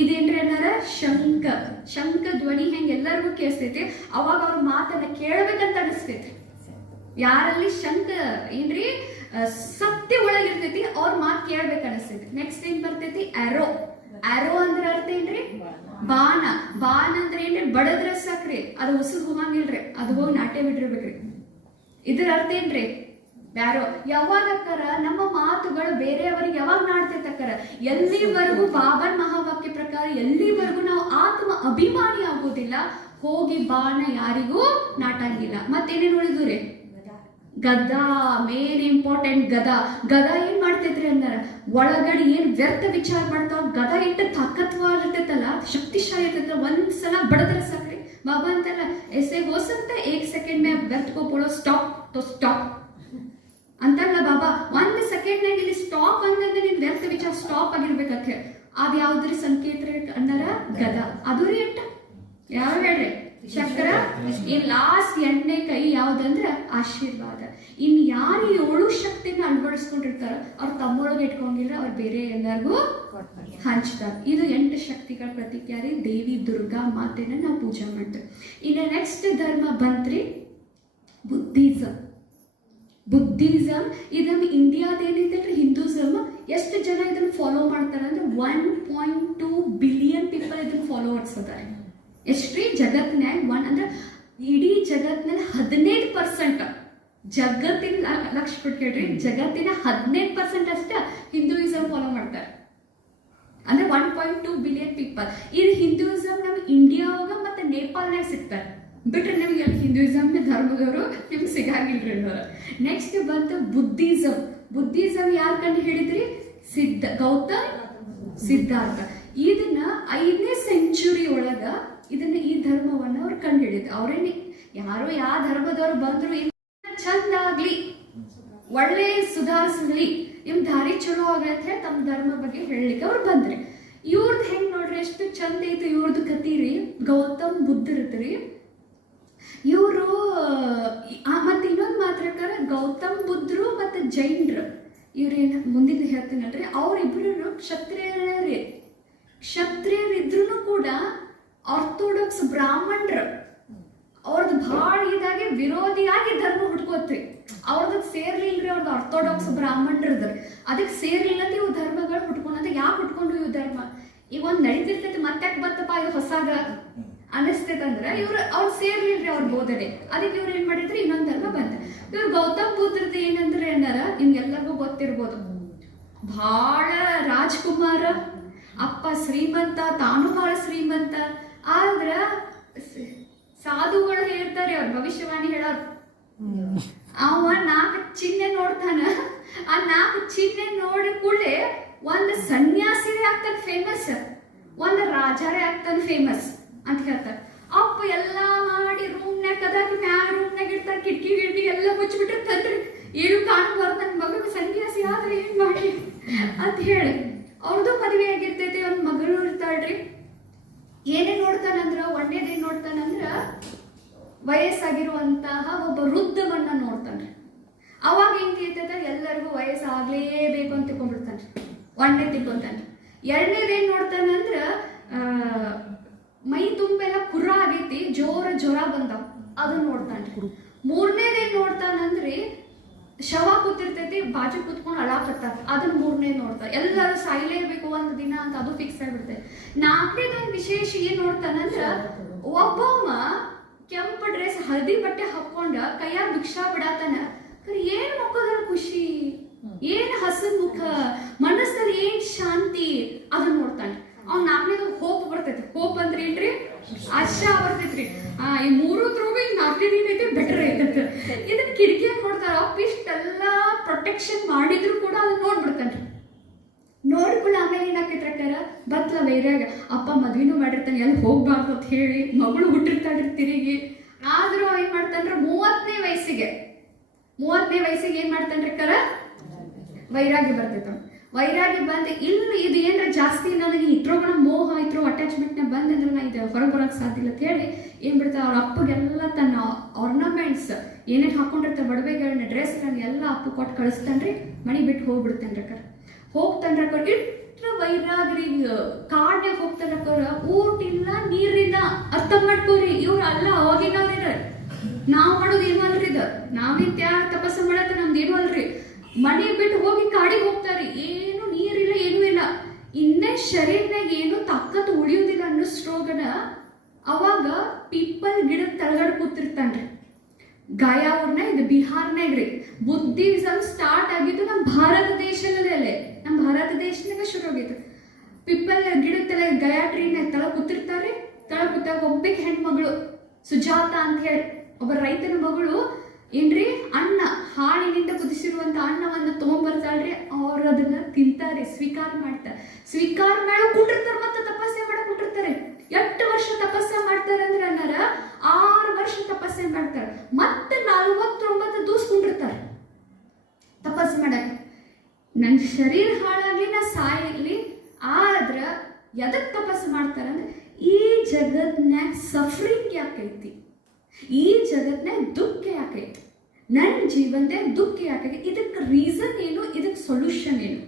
ಇದೇನ್ರಿ ಅನ್ನಾರ ಶಂಖ. ಶಂಖ ಧ್ವನಿ ಹೆಂಗ್ ಎಲ್ಲರಿಗೂ ಕೇಳಿಸ್ತೈತಿ, ಅವಾಗ ಅವ್ರ ಮಾತನ್ನ ಕೇಳ್ಬೇಕಂತ ಅನಿಸ್ತೈತಿ. ಯಾರಲ್ಲಿ ಶಂಖ ಏನ್ರಿ ಸತ್ಯ ಒಳಗಿರ್ತೈತಿ ಅವ್ರ ಮಾತು ಕೇಳ್ಬೇಕು ಅನಿಸ್ತೈತಿ. ನೆಕ್ಸ್ಟ್ ಏನ್ ಬರ್ತೈತಿ, ಆರೋ. ಆರೋ ಅಂದ್ರೆ ಅರ್ಥ ಏನ್ರಿ, ಬಾಣ. ಬಾಣ ಅಂದ್ರೆ ಏನ್ರಿ, ಬಡದ್ರ ಸಾಕ್ರಿ, ಅದು ಉಸಿರು ಹೋಗಂಗಿಲ್ರಿ, ಅದು ಹೋಗಿ ನಾಟ್ಯ ಬಿಟ್ಟಿರ್ಬೇಕ್ರಿ. ಇದ್ರ ಅರ್ಥ ಏನ್ರಿ, ಯಾರೋ. ಯಾವಾಗಕ್ಕಾರ ನಮ್ಮ ಮಾತುಗಳು ಬೇರೆಯವರಿಗೆ ಯಾವಾಗ ನಾಡ್ತೈತಕ್ಕಾರ, ಎಲ್ಲಿವರೆಗೂ ಬಾಬನ್ ಮಹಾವಾಕ್ಯ ಪ್ರಕಾರ ಎಲ್ಲಿವರೆಗೂ ನಾವು ಆತ್ಮ ಅಭಿಮಾನಿ ಆಗೋದಿಲ್ಲ, ಹೋಗಿ ಬಾಣ ಯಾರಿಗೂ ನಾಟಂಗಿಲ್ಲ. ಮತ್ತೇನೇನು ಉಳಿದ್ರಿ, ಗದಾ. Main important ಗದಾ. ಗದಾ ಏನ್ ಮಾಡ್ತೈತ್ರಿ ಅಂದಾರ, ಒಳಗಡೆ ಏನ್ ವ್ಯರ್ಥ ವಿಚಾರ ಮಾಡ್ತಾವ, ಗದಾ ಇಟ್ಟು ತಾಕತ್ವಾಗಿರ್ತೈತಲ್ಲ, ಶಕ್ತಿಶಾಲಿ ಇರ್ತೈತಲ್ಲ, ಒಂದ್ಸಲ ಬಡದ್ರ ಸಾಕ್ರಿ. ಬಾಬಾ ಅಂತಲ್ಲ, ಎಸೆ ಹೋ ಸಕ್ತಾ ಏಕ್ ಸೆಕೆಂಡ್ ಮೇ ವ್ಯರ್ಥ ಕೋ ಬೋಲೋ ಸ್ಟಾಪ್ ತೋ ಸ್ಟಾಪ್ ಅಂತಲ್ಲ ಬಾಬಾ. 1 ಸೆಕೆಂಡ್ನಾಗ ಇಲ್ಲಿ ಸ್ಟಾಪ್ ಅಂತಂದ್ರೆ ನಿನ್ ವ್ಯರ್ಥ ವಿಚಾರ ಸ್ಟಾಪ್ ಆಗಿರ್ಬೇಕಂತ ಹೇಳಿ. ಅದ್ ಯಾವ್ದ್ರಿ ಸಂಕೇತ ಅಂದಾರ, ಗದಾ. ಅದು ರೀ ಎಟ್ಟ ಯಾವ ಹೇಳ್ರಿ, ಚಕ್ರ. ಈ ಲಾಸ್ಟ್ 8ನೇ ಕೈ ಯಾವ್ದಂದ್ರ ಆಶೀರ್ವಾದ. ಇನ್ ಯಾರು 7 ಶಕ್ತಿನ ಅಳವಡಿಸ್ಕೊಂಡಿರ್ತಾರ ಅವ್ರ ತಮ್ಮೊಳಗೆ ಇಟ್ಕೊಂಡಿಲ್ಲ, ಅವ್ರು ಬೇರೆ ಎಲ್ಲರಿಗೂ ಹಂಚ್ತಾರ. ಇದು 8 ಶಕ್ತಿಗಳ ಪ್ರತೀಕಾರಿ ದೇವಿ ದುರ್ಗಾ ಮಾತೆನ ನಾವು ಪೂಜೆ ಮಾಡ್ತೇವೆ. ಇನ್ನು ನೆಕ್ಸ್ಟ್ ಧರ್ಮ ಬಂತ್ರಿ ಬುದ್ಧಿಸಮ್. ಬುದ್ಧಿಸಮ್ ಇದನ್ನ ಇಂಡಿಯಾದೇನಿರ್ತೈತ್ರಿ ಹಿಂದೂಸಮ್. ಎಷ್ಟು ಜನ ಇದನ್ನ ಫಾಲೋ ಮಾಡ್ತಾರ ಅಂದ್ರೆ 1.2 ಬಿಲಿಯನ್ ಪೀಪಲ್ ಇದನ್ನ ಫಾಲೋವರ್ಸ್ ಅದಾರೆ. ಎಷ್ಟ್ರಿ ಜಗತ್ತಿನಾಗ ಅಂದ್ರೆ ಇಡೀ ಜಗತ್ತಿನಲ್ಲಿ 15%, ಜಗತ್ತಿನ ಲಕ್ಷ ಕೊಟ್ಟು ಕೇಳ್ರಿ, ಜಗತ್ತಿನ 15% ಅಷ್ಟೇ ಹಿಂದೂಯಿಸಮ್ ಫಾಲೋ ಮಾಡ್ತಾರೆ. ಅಂದ್ರೆ 1.2 ಬಿಲಿಯನ್ ಪೀಪಲ್. ಇದು ಹಿಂದೂಯಿಸಮ್ ನಮ್ ಇಂಡಿಯಾವಾಗ ಮತ್ತೆ ನೇಪಾಳ್ನಾಗ ಸಿಗ್ತಾರೆ. ಬಿಟ್ರೆ ನಿಮ್ಗೆ ಹಿಂದೂಯಿಸಮ್ ಧರ್ಮದವರು ನಿಮ್ಗೆ ಸಿಗಂಗಿಲ್ರಿ ಅನ್ನೋರು. ನೆಕ್ಸ್ಟ್ ಬಂತು ಬುದ್ಧಿಸಮ್. ಬುದ್ಧಿಸಮ್ ಯಾರು ಕಂಡು ಹಿಡಿದ್ರಿ, ಗೌತಮ್ ಸಿದ್ಧಾರ್ಥ. ಇದನ್ನ 5ನೇ ಸೆಂಚುರಿ ಒಳಗ ಇದನ್ನ ಈ ಧರ್ಮವನ್ನ ಅವ್ರು ಕಂಡು ಹಿಡಿದ್ರು. ಅವ್ರೇನೆ ಯಾರೋ ಯಾವ ಧರ್ಮದವ್ರು ಬಂದ್ರು ಚಂದ ಆಗ್ಲಿ, ಒಳ್ಳೆ ಸುಧಾರಿಸಲಿ, ನಿಮ್ ದಾರಿ ಚಲೋ ಆಗತ್ತೆ ತಮ್ಮ ಧರ್ಮ ಬಗ್ಗೆ ಹೇಳಲಿಕ್ಕೆ ಅವ್ರು ಬಂದ್ರಿ. ಇವ್ರದ್ದು ಹೆಂಗ್ ನೋಡ್ರಿ ಎಷ್ಟು ಚಂದ ಐತಿ ಇವ್ರದ್ದು ಕತೀರಿ. ಗೌತಮ್ ಬುದ್ಧರಿದ್ರಿ ಇವರು. ಮತ್ತೆ ಇನ್ನೊಂದು ಮಾತ್ರಕ್ಕಾರ ಗೌತಮ್ ಬುದ್ಧರು ಮತ್ತೆ ಜೈನ್ರು ಇವ್ರೇನು ಮುಂದಿನ ಹೇಳ್ತೀನಲ್ರಿ, ಅವ್ರು ಕ್ಷತ್ರಿಯರಿದ್ರು ಕೂಡ ಆರ್ಥೋಡಾಕ್ಸ್ ಬ್ರಾಹ್ಮಣರು ಅವ್ರದ್ದು ಭಾಳ ಇದಾಗಿ ವಿರೋಧಿಯಾಗಿ ಧರ್ಮ ಹುಡ್ಕೋತ್ರಿ. ಅವ್ರದಕ್ಕೆ ಸೇರ್ಲಿಲ್ರಿ, ಅವ್ರದ್ದು ಆರ್ಥೋಡಾಕ್ಸ್ ಬ್ರಾಹ್ಮಣರದ್ರಿ, ಅದಕ್ಕೆ ಸೇರ್ಲಿಲ್ಲ ಇವು ಧರ್ಮಗಳು ಹುಟ್ಕೊಂಡು. ಯಾಕೆ ಹುಟ್ಕೊಂಡು ಇವು ಧರ್ಮ? ಈಗ ಒಂದು ನಡೀತಿರ್ತೈತಿ, ಮತ್ತೆ ಬತ್ತಪ್ಪ ಇದು ಹೊಸಾದ ಅನಿಸ್ತೈತಂದ್ರೆ ಅವ್ರು ಸೇರ್ಲಿಲ್ರಿ ಅವ್ರ ಬೋಧನೆ. ಅದಕ್ಕೆ ಇವ್ರು ಏನ್ ಮಾಡಿದ್ರಿ, ಇನ್ನೊಂದು ಧರ್ಮ ಬಂತ. ಇವ್ರು ಗೌತಮ್ ಬುದ್ಧರದ್ದು ಏನಂದ್ರೆ ಏನಾರ ನಿಮ್ಗೆಲ್ಲರಿಗೂ ಗೊತ್ತಿರ್ಬೋದು, ಭಾಳ ರಾಜ್ಕುಮಾರ, ಅಪ್ಪ ಶ್ರೀಮಂತ, ತಾನು ಭಾಳ ಶ್ರೀಮಂತ. ಆದ್ರ ಸಾಧುಗಳು ಹೇಳ್ತಾರೆ, ಅವ್ರ ಭವಿಷ್ಯವಾಣಿ ಹೇಳೋರು, ಅವ 4 ಚಿಹ್ನೆ ನೋಡ್ತಾನ, ಆ 4 ಚಿಹ್ನೆ ನೋಡಿ ಕೂಡಲೇ ಒಂದು ಸನ್ಯಾಸಿನೇ ಆಗ್ತಾನೆ ಫೇಮಸ್, ಒಂದು ರಾಜರೇ ಆಗ್ತಾನೆ ಫೇಮಸ್ ಅಂತ ಹೇಳ್ತಾರೆ. ಅಪ್ಪ ಎಲ್ಲಾ ಮಾಡಿ ರೂಮ್ನಾಗ ಕದಾಕಿ ಮ್ಯಾಗ ರೂಮ್ನಾಗ ಇಡ್ತಾರೆ, ಕಿಟಕಿ ಎಲ್ಲ ಮುಚ್ಚಿಬಿಟ್ಟಿರ್ತನ್ರಿ, ಏನು ಕಾಣಬಾರ್ದು, ನನ್ನ ಮಗನ ಸನ್ಯಾಸಿ ಆದ್ರೆ ಏನ್ ಮಾಡಿ ಅಂತ ಹೇಳಿ. ಅವ್ರದ್ದು ಮದುವೆ ಆಗಿರ್ತೈತಿ, ಒಂದು ಮಗಳು ಇರ್ತಾಳ್ರಿ. ಏನೇ ನೋಡ್ತಾನಂದ್ರ, ಒಂದೇದೇನ್ ನೋಡ್ತಾನಂದ್ರ ವಯಸ್ಸಾಗಿರುವಂತಹ ಒಬ್ಬ ವೃದ್ಧವನ್ನ ನೋಡ್ತಾನ್ರಿ. ಅವಾಗ ಹೆಂಗ್ ಕೇಳ್ತೈತ, ಎಲ್ಲರಿಗೂ ವಯಸ್ಸಾಗ್ಲೇಬೇಕು ಅಂತ ತಿಳ್ಕೊಂಡ್ಬಿಡ್ತಾನ್ರಿ, ಒಂದೇ ತಿಳ್ಕೊಂತಾನ್ರಿ. ಎರಡನೇದೇನ್ ನೋಡ್ತಾನಂದ್ರ ಮೈ ತುಂಬೆಲ್ಲ ಕುರ್ರ ಆಗೈತಿ, ಜ್ವರ ಬಂದಾವ, ಅದನ್ನ ನೋಡ್ತಾನ್ರಿ. ಮೂರನೇದೇನ್ ನೋಡ್ತಾನಂದ್ರಿ, ಶವ ಕೂತಿರ್ತೈತಿ, ಬಾಜು ಕೂತ್ಕೊಂಡು ಅಳಾಕತ್ತಾರ, ಅದನ್ನ ಮೂರನೇದ್ ನೋಡ್ತಾರ. ಎಲ್ಲರೂ ಸಾಯ್ಲೇಬೇಕು ಒಂದು ದಿನ ಅಂತ ಅದು ಫಿಕ್ಸ್ ಆಗಿಬಿಡ್ತೈತಿ. ನಾಲ್ಕನೇದೊಂದು ವಿಶೇಷ ಏನ್ ನೋಡ್ತಾನಂದ್ರ, ಒಬ್ಬವ ಕೆಂಪು ಡ್ರೆಸ್ ಹಳದಿ ಬಟ್ಟೆ ಹಾಕೊಂಡ ಕೈಯಾಗ ಭಿಕ್ಷಾ ಬಿಡಾತಾನ, ಏನ್ ಮುಖದ ಖುಷಿ, ಏನ್ ಹಸನ್ ಮುಖ, ಮನಸ್ಸಲ್ಲಿ ಏನ್ ಶಾಂತಿ, ಅದನ್ನ ನೋಡ್ತಾನೆ. ಅವ್ನ್ ನಾಲ್ಕನೇದು ಹೋಪ್ ಬರ್ತೈತಿ. ಹೋಪ್ ಅಂದ್ರೆ ಏನ್ರಿ, ಆಶಾ ಬರ್ತೈತ್ರಿ. ಈ ಮೂರು ತ್ರೂ ಈಗ 4ನೇ ದಿನ ಐತಿ, ಬೆಟರ್ ಐತೈತಿ. ಇದನ್ನ ಕಿಟಕಿಯಾಗ ನೋಡ್ತಾರ. ಅಪ್ಪ ಇಷ್ಟೆಲ್ಲ ಪ್ರೊಟೆಕ್ಷನ್ ಮಾಡಿದ್ರು ಕೂಡ ಅದನ್ನ ನೋಡ್ಬಿಡ್ತಾನ್ರಿ. ನೋಡ್ಕೊಳ್ಳ ಆಮೇಲೆ ಏನಾಕೈತ್ರಕ್ಕಾರ ಬತ್ಲ ವೈರ್ಯಾಗ ಅಪ್ಪ ಮದ್ವಿನೂ ಮಾಡಿರ್ತಾನೆ, ಎಲ್ಲಿ ಹೋಗ್ಬಾರ್ದು ಅಂತ ಹೇಳಿ, ಮಗಳು ಹುಟ್ಟಿರ್ತಾಳ್ರಿ ತಿರುಗಿ. ಆದ್ರೂ ಏನ್ ಮಾಡ್ತಾನ್ರ, 30ನೇ ವಯಸ್ಸಿಗೆ ಏನ್ ಮಾಡ್ತಾನ್ರಿ ಕರ ವೈರಾಗಿ ಬರ್ತೈತ. ವೈರಾಗಿ ಬಂದು ಇಲ್ಲಿ ಇದು ಏನ್ರ ಜಾಸ್ತಿ ನನಗೆ ಇದ್ರೊಳಗ ಮೋಹ, ಇದ್ರೋ ಅಟ್ಯಾಚ್ಮೆಂಟ್ ನ ಬಂದಂದ್ರೆ ನಾ ಇದು ಹೊರಗೆ ಬರೋಕೆ ಸಾಧ್ಯ ಇಲ್ಲ ಅಂತ ಹೇಳಿ ಏನ್ ಬಿಡ್ತಾರ, ಅವ್ರ ಅಪ್ಪಗೆಲ್ಲ ತನ್ನ ಆರ್ನಮೆಂಟ್ಸ್ ಏನೇನು ಹಾಕೊಂಡಿರ್ತಾರೆ, ಬಡವೆಗಳನ್ನ, ಡ್ರೆಸ್ಗಳನ್ನ ಎಲ್ಲ ಅಪ್ಪ ಕೊಟ್ಟು ಕಳಿಸ್ತಾನ್ರಿ. ಮನೆ ಬಿಟ್ಟು ಹೋಗ್ಬಿಡ್ತಾನ್ರಕ್ಕ. ಹೋಗ್ತಾನ್ರಕ್ಕ, ಇಟ್ರ ವೈರಾಗ್ರಿ ಕಾಡ್ನಾಗ ಹೋಗ್ತಾರಕ್ಕ, ಊಟ ಇಲ್ಲ ನೀರಿಲ್ಲ. ಅರ್ಥ ಮಾಡ್ಕೋರಿ, ಇವ್ರು ಅಲ್ಲ ಅವಾಗಿನವ್ರ, ನಾವ್ ಮಾಡೋದು ಏನು ಅಲ್ರಿ, ಇದು ನಾವೇನ್ ತಪಸ್ಸು ಮಾಡತ್ತ ನಮ್ದು ಏನು ಅಲ್ರಿ. ಮನೆ ಬಿಟ್ಟು ಹೋಗಿ ಕಾಡಿಗೆ ಹೋಗ್ತಾರಿ, ಏನು ನೀರಿಲ್ಲ, ಏನೂ ಇಲ್ಲ. ಇನ್ನೇ ಶರೀರ್ನಾಗ ಏನು ತಾಕತ್ತು ಉಳಿಯುವುದಿಲ್ಲ ಅನ್ನೋಷ್ಟ್ರೋಗನ ಅವಾಗ ಪೀಪಲ್ ಗಿಡದ ತಳಗಡೆ ಕೂತಿರ್ತಾನ್ರಿ. ಗಾಯಾ ಊರ್ನ, ಇದು ಬಿಹಾರ್ನಾಗ್ರಿ. ಬುದ್ಧಿಸಮ್ ಸ್ಟಾರ್ಟ್ ಆಗಿದ್ದು ನಮ್ಮ ಭಾರತ ದೇಶದಲ್ಲೇ, ನಮ್ಮ ಭಾರತ ದೇಶನಾಗ ಶುರು ಆಗಿತ್ತು. ಪಿಪ್ಪಲ್ ಗಿಡದ ತಲೆ ಗಯಾ ಟ್ರೀನಾಗ ತಳ ಕೂತಿರ್ತಾರೆ. ತಳ ಕೂತಾಗ ಒಬ್ಬಕ್ಕೆ ಹೆಣ್ಮಗಳು ಸುಜಾತ ಅಂತ ಹೇಳಿ ಒಬ್ಬ ರೈತನ ಮಗಳು ಏನ್ರಿ, ಅನ್ನ ಹಾಳಿನಿಂದ ಕುದಿಸಿರುವಂತ ಅನ್ನವನ್ನ ತಗೊಂಡ್ಬರ್ತಾಳ್ರಿ. ಅವ್ರು ಅದನ್ನ ತಿಂತಾರೆ, ಸ್ವೀಕಾರ ಮಾಡಿ ಕುಂಡಿರ್ತಾರೆ, ಮತ್ತೆ ತಪಸ್ಸೆ ಮಾಡಕ್ ಕುಂಡಿರ್ತಾರೆ. 8 ವರ್ಷ ತಪಸ್ಸೆ ಮಾಡ್ತಾರೆ ಅಂದ್ರೆ ಅನ್ನಾರ 6 ವರ್ಷ ತಪಸ್ಸೆ ಮಾಡ್ತಾರೆ, ಮತ್ತೆ 49 ದಿವಸ ಕುಂಡಿರ್ತಾರೆ ತಪಸ್ಸೆ ಮಾಡಕ್. ನನ್ನ ಶರೀರ ಹಾಳಾಗ್ಲಿ, ನಾ ಸಾಯಿರ್ಲಿ, ಆದ್ರ ಎದಕ್ ತಪಸ್ಸು ಮಾಡ್ತಾರಂದ್ರೆ ಈ ಜಗತ್ನಾಗ ಸಫರಿಂಗ್ ಯಾಕೈತಿ, ಈ ಜಗತ್ನಾಗ ದುಃಖ ಯಾಕೈತಿ, ನನ್ನ ಜೀವನದಾಗ ದುಃಖ ಯಾಕೈತಿ, ಇದಕ್ಕೆ ರೀಸನ್ ಏನು, ಇದಕ್ಕೆ ಸೊಲ್ಯೂಷನ್ ಏನು,